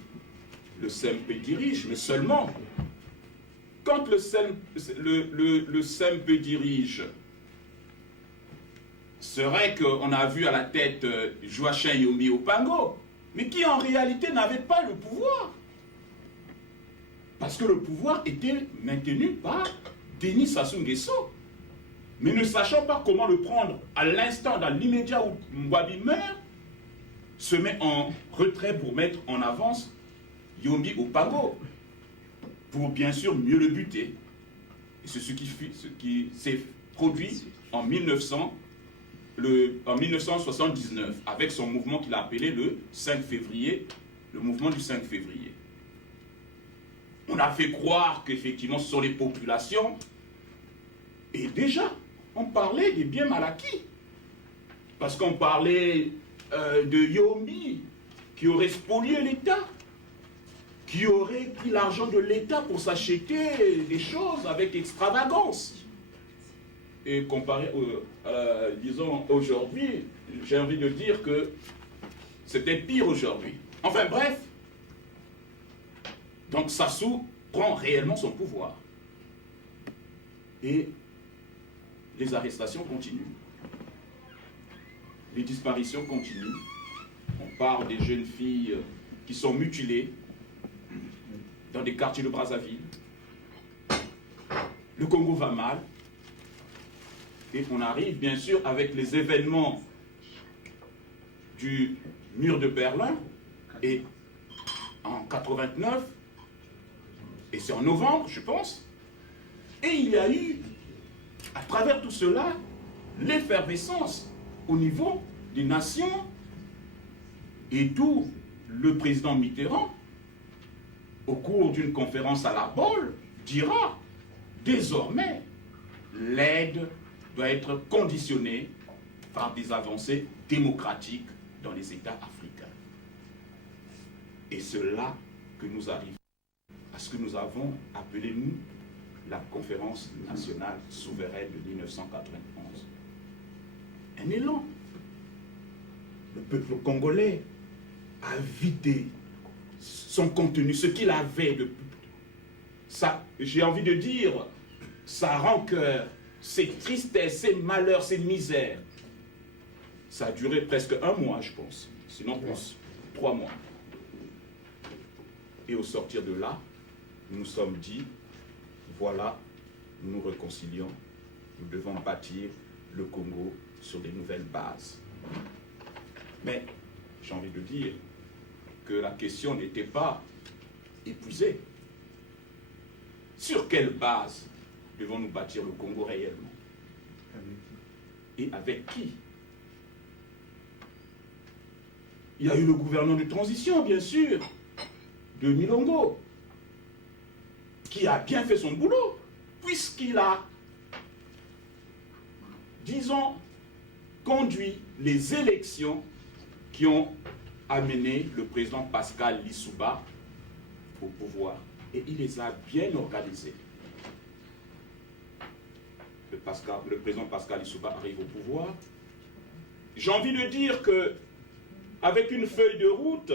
le CMP dirige, mais seulement quand le CMP dirige, serait qu'on a vu à la tête Joachim Yombi Opango, mais qui en réalité n'avait pas le pouvoir. Parce que le pouvoir était maintenu par Denis Sassou Nguesso. Mais ne sachant pas comment le prendre à l'instant, dans l'immédiat où Gwabi meurt, se met en retrait pour mettre en avance Yombi Opango, pour bien sûr mieux le buter. Et c'est ce qui s'est produit en 1979, avec son mouvement qu'il a appelé le 5 février, le mouvement du 5 février. On a fait croire qu'effectivement ce sont les populations, et déjà, on parlait des biens mal acquis. Parce qu'on parlait de Yombi, qui aurait spolié l'État, qui aurait pris l'argent de l'État pour s'acheter des choses avec extravagance. Et comparé, disons, aujourd'hui, j'ai envie de dire que c'était pire aujourd'hui. Enfin bref, donc Sassou prend réellement son pouvoir. Et les arrestations continuent. Les disparitions continuent. On parle des jeunes filles qui sont mutilées dans des quartiers de Brazzaville. Le Congo va mal. Et on arrive bien sûr avec les événements du mur de Berlin. Et en 89, et c'est en novembre, je pense, et il y a eu, à travers tout cela, l'effervescence au niveau des nations, et d'où le président Mitterrand, au cours d'une conférence à la Baule, dira désormais l'aide doit être conditionnée par des avancées démocratiques dans les États africains. Et c'est là que nous arrivons à ce que nous avons appelé, nous, la conférence nationale souveraine de 1991. Un élan. Le peuple congolais a vidé son contenu, ce qu'il avait de... Ça, j'ai envie de dire, sa rancœur, ses tristesses, ses malheurs, ses misères. Ça a duré presque 1 mois, je pense. Sinon plus, 3 mois. Et au sortir de là, nous nous sommes dit, voilà, nous nous réconcilions, nous devons bâtir le Congo sur des nouvelles bases. Mais j'ai envie de dire que la question n'était pas épuisée. Sur quelle base devons-nous bâtir le Congo réellement? Et avec qui? Il y a eu le gouvernement de transition, bien sûr, de Milongo, qui a bien fait son boulot, puisqu'il a, disons, conduit les élections qui ont amené le président Pascal Lissouba au pouvoir. Et il les a bien organisées. Le président Pascal Lissouba arrive au pouvoir. J'ai envie de dire que, avec une feuille de route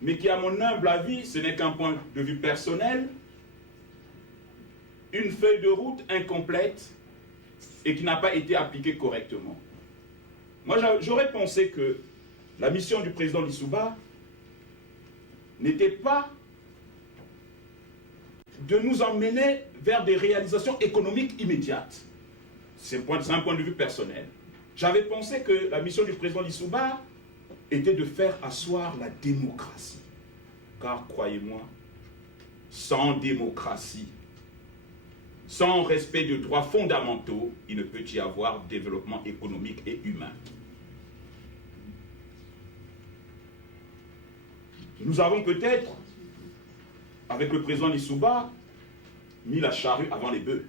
mais qui, à mon humble avis, ce n'est qu'un point de vue personnel, une feuille de route incomplète et qui n'a pas été appliquée correctement. Moi, j'aurais pensé que la mission du président Lissouba n'était pas de nous emmener vers des réalisations économiques immédiates. C'est un point de vue personnel. J'avais pensé que la mission du président Lissouba était de faire asseoir la démocratie. Car, croyez-moi, sans démocratie, sans respect de droits fondamentaux, il ne peut y avoir développement économique et humain. Nous avons peut-être, avec le président Lissouba, mis la charrue avant les bœufs.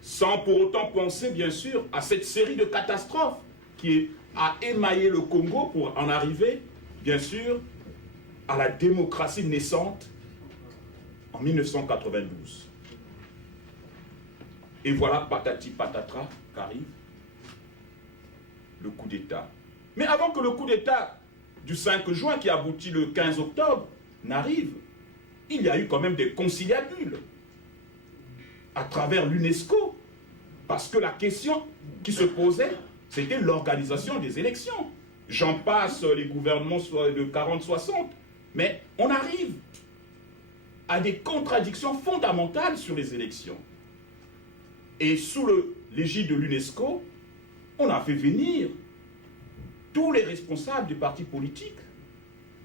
Sans pour autant penser, bien sûr, à cette série de catastrophes qui a émaillé le Congo pour en arriver, bien sûr, à la démocratie naissante en 1992. Et voilà, patati patatra, qu'arrive le coup d'État. Mais avant que le coup d'État du 5 juin, qui aboutit le 15 octobre, n'arrive, il y a eu quand même des conciliabules à travers l'UNESCO, parce que la question qui se posait, c'était l'organisation des élections. J'en passe les gouvernements de 40-60, mais on arrive à des contradictions fondamentales sur les élections. Et sous l'égide de l'UNESCO, on a fait venir tous les responsables des partis politiques.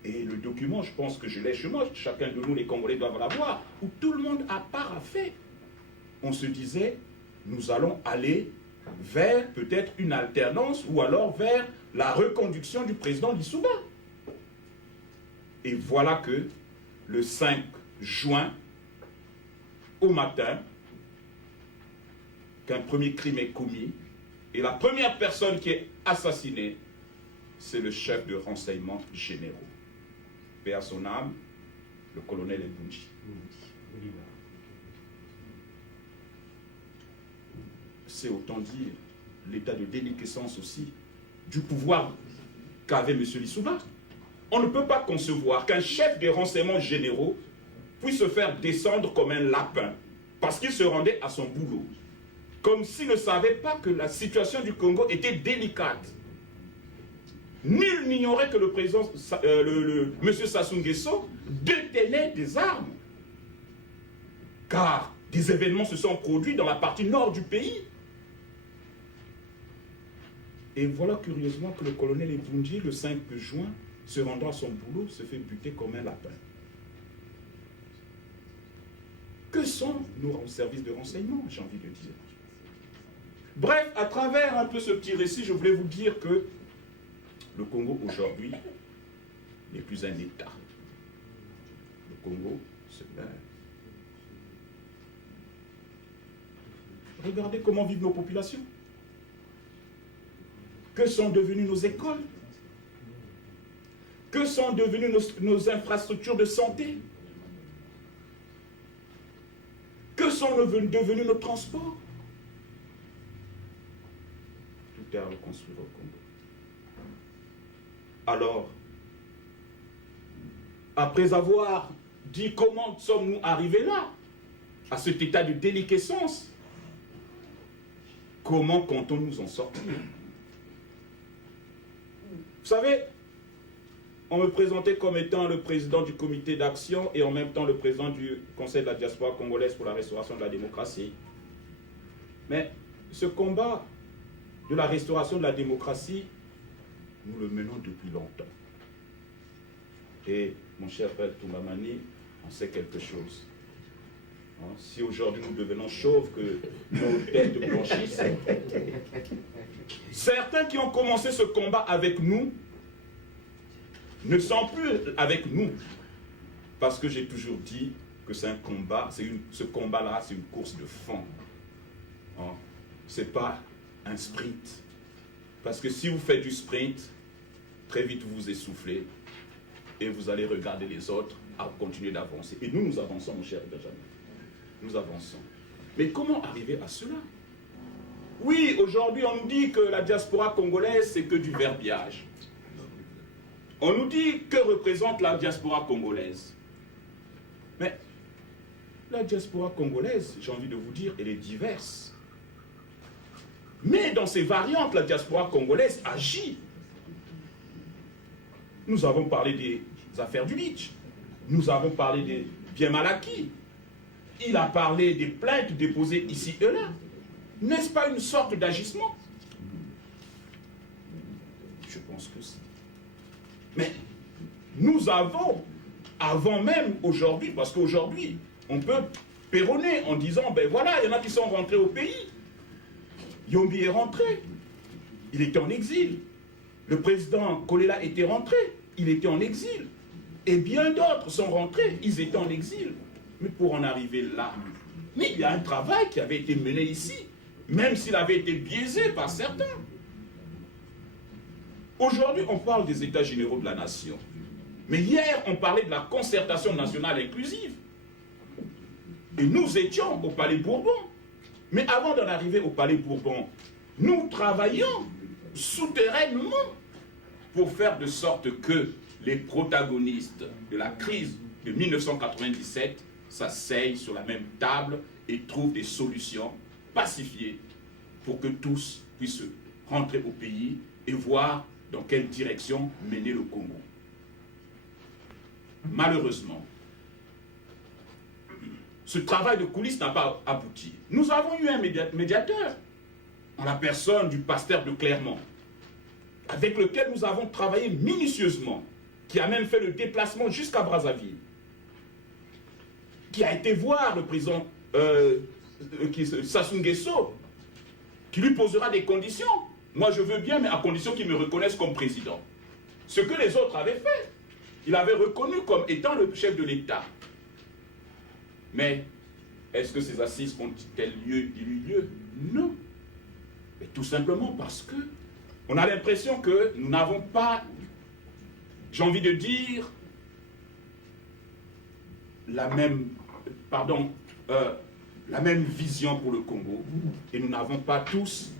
Et le document, je pense que je l'ai chez moi, chacun de nous, les Congolais, doivent l'avoir, où tout le monde a paraphé. On se disait, nous allons aller vers peut-être une alternance ou alors vers la reconduction du président Lissouba. Et voilà que le 5 juin, au matin, qu'un premier crime est commis, et la première personne qui est assassinée, c'est le chef de renseignement généraux. Paix à son âme, le colonel Ebunji. C'est autant dire l'état de déliquescence aussi du pouvoir qu'avait M. Lissouba. On ne peut pas concevoir qu'un chef des renseignements généraux puisse se faire descendre comme un lapin parce qu'il se rendait à son boulot, comme s'il ne savait pas que la situation du Congo était délicate. Nul n'ignorait que le président, M. Sassou Nguesso, détenait des armes. Car des événements se sont produits dans la partie nord du pays. Et voilà curieusement que le colonel Ebunji, le 5 juin, se rendant à son boulot, se fait buter comme un lapin. Que sont nos services de renseignement, j'ai envie de dire. Bref, à travers un peu ce petit récit, je voulais vous dire que le Congo aujourd'hui n'est plus un État. Le Congo se perd. Regardez comment vivent nos populations. Que sont devenues nos écoles? Que sont devenues nos infrastructures de santé? Que sont devenus nos transports? Tout est à reconstruire au Congo. Alors, après avoir dit comment sommes-nous arrivés là, à cet état de déliquescence, comment comptons nous en sortir? Vous savez, on me présentait comme étant le président du comité d'action et en même temps le président du Conseil de la diaspora congolaise pour la restauration de la démocratie. Mais ce combat de la restauration de la démocratie, nous le menons depuis longtemps. Et mon cher frère Toumamani, on sait quelque chose. Si aujourd'hui nous devenons chauves, que nos têtes blanchissent, certains qui ont commencé ce combat avec nous ne sont plus avec nous. Parce que j'ai toujours dit que c'est un combat, ce combat-là, c'est une course de fond. Ce n'est pas un sprint. Parce que si vous faites du sprint, très vite vous vous essoufflez et vous allez regarder les autres à continuer d'avancer. Et nous, nous avançons, mon cher Benjamin. Nous avançons. Mais comment arriver à cela? Oui, aujourd'hui, on nous dit que la diaspora congolaise, c'est que du verbiage. On nous dit que représente la diaspora congolaise. Mais la diaspora congolaise, j'ai envie de vous dire, elle est diverse. Mais dans ces variantes, la diaspora congolaise agit. Nous avons parlé des affaires du Beach. Nous avons parlé des biens mal acquis. Il a parlé des plaintes déposées ici et là. N'est-ce pas une sorte d'agissement? Je pense que si. Mais nous avons, avant même aujourd'hui, parce qu'aujourd'hui, on peut péronner en disant, ben voilà, il y en a qui sont rentrés au pays. Yombi est rentré. Il était en exil. Le président Kolela était rentré. Il était en exil. Et bien d'autres sont rentrés. Ils étaient en exil. Mais pour en arriver là, mais il y a un travail qui avait été mené ici, même s'il avait été biaisé par certains. Aujourd'hui, on parle des États généraux de la nation. Mais hier, on parlait de la concertation nationale inclusive. Et nous étions au Palais Bourbon. Mais avant d'en arriver au Palais Bourbon, nous travaillions souterrainement pour faire de sorte que les protagonistes de la crise de 1997 s'asseyent sur la même table et trouvent des solutions pacifiées pour que tous puissent rentrer au pays et voir dans quelle direction mener le Congo. Malheureusement, ce travail de coulisses n'a pas abouti. Nous avons eu un médiateur, en la personne du pasteur de Clermont, avec lequel nous avons travaillé minutieusement, qui a même fait le déplacement jusqu'à Brazzaville, qui a été voir le président Sassou Nguesso, qui lui posera des conditions. Moi, je veux bien, mais à condition qu'il me reconnaisse comme président. Ce que les autres avaient fait. Il avait reconnu comme étant le chef de l'État. Mais est-ce que ces assises ont-elles eu lieu? Non. Mais tout simplement parce que on a l'impression que nous n'avons pas, j'ai envie de dire, la même vision pour le Congo. Et nous n'avons pas tous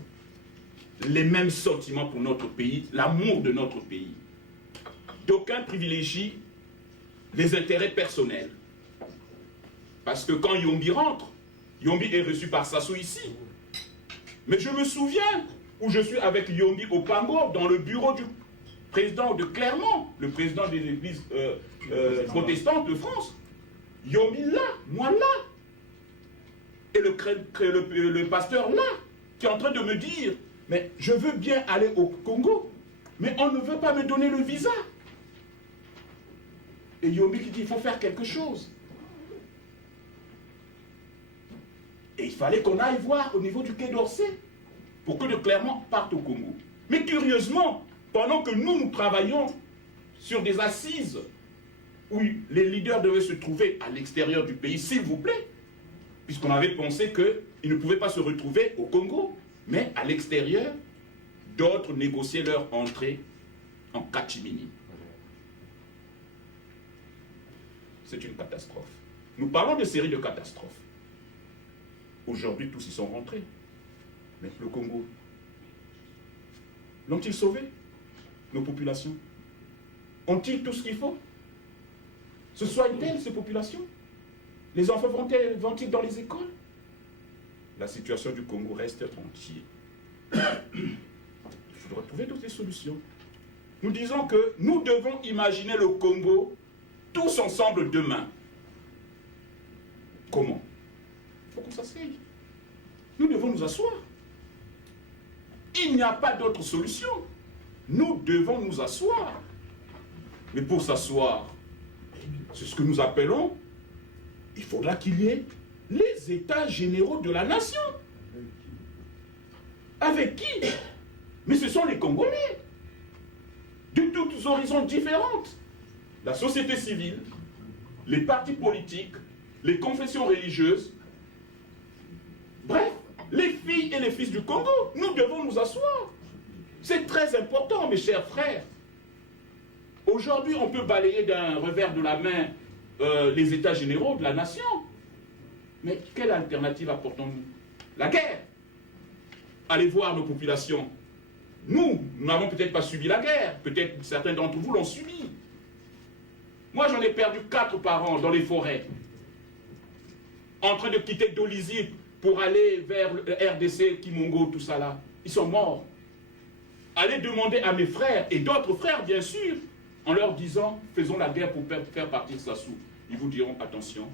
les mêmes sentiments pour notre pays, l'amour de notre pays. D'aucuns privilégient les intérêts personnels. Parce que quand Yombi rentre, Yombi est reçu par Sassou ici. Mais je me souviens où je suis avec Yombi au Pango, dans le bureau du président de Clermont, le président des églises protestantes de France. Yombi là, moi là. Et le pasteur là, qui est en train de me dire, mais je veux bien aller au Congo, mais on ne veut pas me donner le visa. Et Yombi qui dit, il faut faire quelque chose. Et il fallait qu'on aille voir au niveau du Quai d'Orsay, pour que de Clermont parte au Congo. Mais curieusement, pendant que nous travaillons sur des assises, où les leaders devaient se trouver à l'extérieur du pays, s'il vous plaît, puisqu'on avait pensé qu'ils ne pouvaient pas se retrouver au Congo, mais à l'extérieur, d'autres négociaient leur entrée en catimini. C'est une catastrophe. Nous parlons de série de catastrophes. Aujourd'hui, tous y sont rentrés. Mais le Congo, l'ont-ils sauvé? Nos populations? Ont-ils tout ce qu'il faut? Se soignent-elles, ces populations? Les enfants vont-ils dans les écoles? La situation du Congo reste entière. Il faudra trouver d'autres solutions. Nous disons que nous devons imaginer le Congo tous ensemble demain. Comment? Il faut qu'on s'asseye. Nous devons nous asseoir. Il n'y a pas d'autre solution. Nous devons nous asseoir. Mais pour s'asseoir, c'est ce que nous appelons, il faudra qu'il y ait les États généraux de la nation. Avec qui? Mais ce sont les Congolais. De toutes horizons différentes. La société civile, les partis politiques, les confessions religieuses, bref, les filles et les fils du Congo, nous devons nous asseoir. C'est très important, mes chers frères. Aujourd'hui, on peut balayer d'un revers de la main les États généraux de la nation. Mais quelle alternative apportons-nous? La guerre. aller voir nos populations. Nous n'avons peut-être pas subi la guerre, peut-être certains d'entre vous l'ont subi. Moi, j'en ai perdu 4 par an dans les forêts, en train de quitter Dolisie pour aller vers le RDC, Kimongo, tout ça là. Ils sont morts. Allez demander à mes frères, et d'autres frères, bien sûr, en leur disant, faisons la guerre pour faire partir Sassou. Ils vous diront, attention,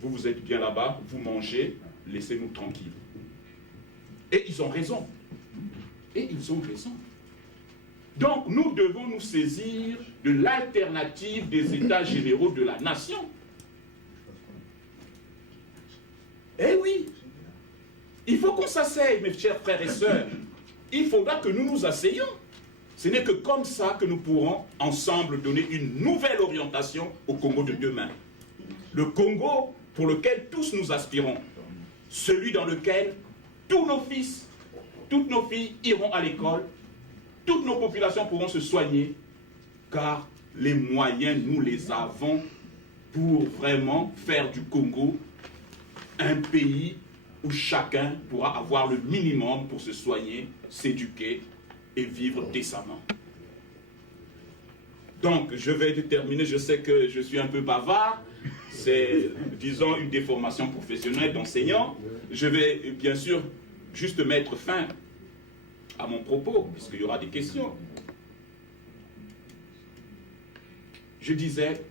vous êtes bien là-bas, vous mangez, laissez-nous tranquilles. Et ils ont raison. Et ils ont raison. Donc, nous devons nous saisir de l'alternative des États généraux de la nation. Eh oui, il faut qu'on s'asseye, mes chers frères et sœurs. Il faudra que nous nous asseyions. Ce n'est que comme ça que nous pourrons ensemble donner une nouvelle orientation au Congo de demain. Le Congo pour lequel tous nous aspirons. Celui dans lequel tous nos fils, toutes nos filles iront à l'école, toutes nos populations pourront se soigner, car les moyens, nous les avons pour vraiment faire du Congo un pays où chacun pourra avoir le minimum pour se soigner, s'éduquer et vivre décemment. Donc, je vais terminer, je sais que je suis un peu bavard, c'est, disons, une déformation professionnelle d'enseignant. Je vais, bien sûr, juste mettre fin à mon propos, puisqu'il y aura des questions. Je disais,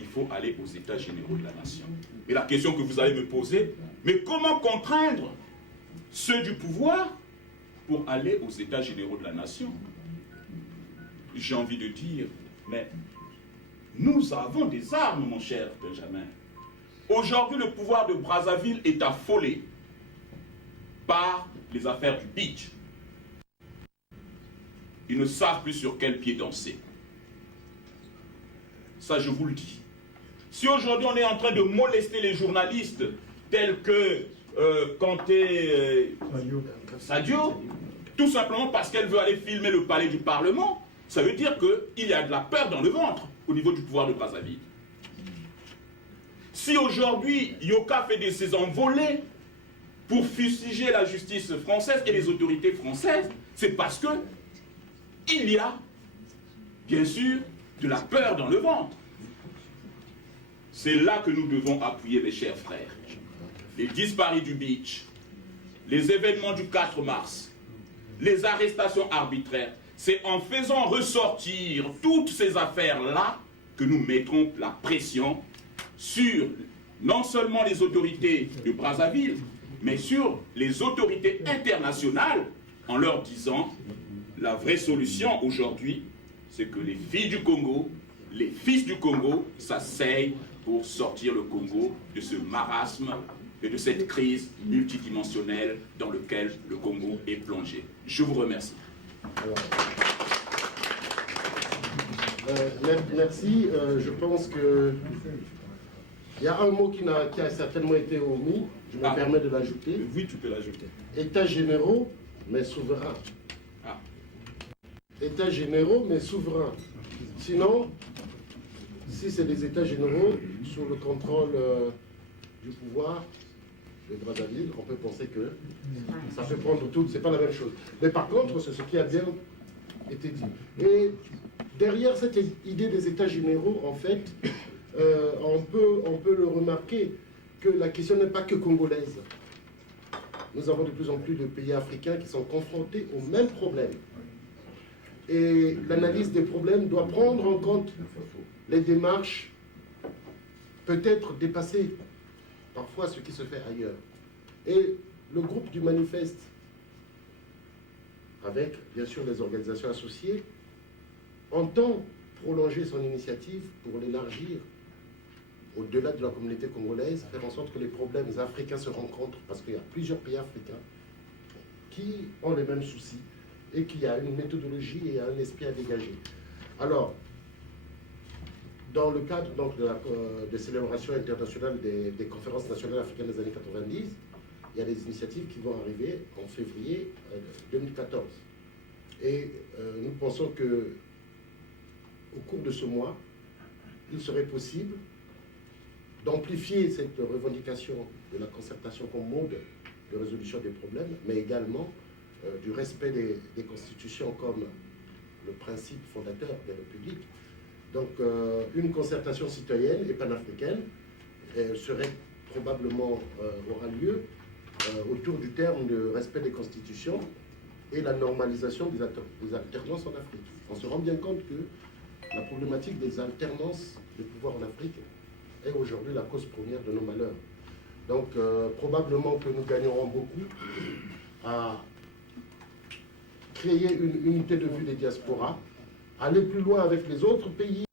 il faut aller aux États généraux de la nation. Et la question que vous allez me poser, mais comment contraindre ceux du pouvoir pour aller aux États généraux de la nation? J'ai envie de dire, mais nous avons des armes, mon cher Benjamin. Aujourd'hui, le pouvoir de Brazzaville est affolé par les affaires du beach. Ils ne savent plus sur quel pied danser. Ça, je vous le dis. Si aujourd'hui on est en train de molester les journalistes tels que Kanté Sadio, tout simplement parce qu'elle veut aller filmer le palais du Parlement, ça veut dire qu'il y a de la peur dans le ventre au niveau du pouvoir de Brazzaville. Si aujourd'hui Yoka fait ses envolées pour fustiger la justice française et les autorités françaises, c'est parce que il y a, bien sûr, de la peur dans le ventre. C'est là que nous devons appuyer, mes chers frères. Les disparus du beach, les événements du 4 mars, les arrestations arbitraires, c'est en faisant ressortir toutes ces affaires-là que nous mettrons la pression sur non seulement les autorités de Brazzaville, mais sur les autorités internationales, en leur disant la vraie solution aujourd'hui, c'est que les filles du Congo, les fils du Congo s'asseyent pour sortir le Congo de ce marasme et de cette crise multidimensionnelle dans laquelle le Congo est plongé. Je vous remercie. Merci. Je pense que il y a un mot qui a certainement été omis. Je me permets de l'ajouter. Oui, tu peux l'ajouter. États généraux, mais souverains. États généraux, mais souverains. Sinon, si c'est des États généraux sous le contrôle du pouvoir de Brazzaville, on peut penser que ça peut prendre tout, c'est pas la même chose. Mais par contre, c'est ce qui a bien été dit. Et derrière cette idée des États généraux, en fait, on peut le remarquer que la question n'est pas que congolaise. Nous avons de plus en plus de pays africains qui sont confrontés aux mêmes problèmes. Et l'analyse des problèmes doit prendre en compte les démarches, peut-être dépasser parfois ce qui se fait ailleurs. Et le groupe du manifeste, avec bien sûr les organisations associées, entend prolonger son initiative pour l'élargir au-delà de la communauté congolaise, faire en sorte que les problèmes africains se rencontrent, parce qu'il y a plusieurs pays africains qui ont les mêmes soucis et qu'il y a une méthodologie et un esprit à dégager. Alors, dans le cadre donc, des célébrations internationales des conférences nationales africaines des années 90, il y a des initiatives qui vont arriver en février 2014. Et nous pensons que au cours de ce mois, il serait possible d'amplifier cette revendication de la concertation comme mode de résolution des problèmes, mais également du respect des constitutions comme le principe fondateur des républiques. Donc une concertation citoyenne et panafricaine probablement aura lieu autour du terme de respect des constitutions et la normalisation des alternances en Afrique. On se rend bien compte que la problématique des alternances de pouvoir en Afrique est aujourd'hui la cause première de nos malheurs. Donc probablement que nous gagnerons beaucoup à créer une unité de vue des diasporas, aller plus loin avec les autres pays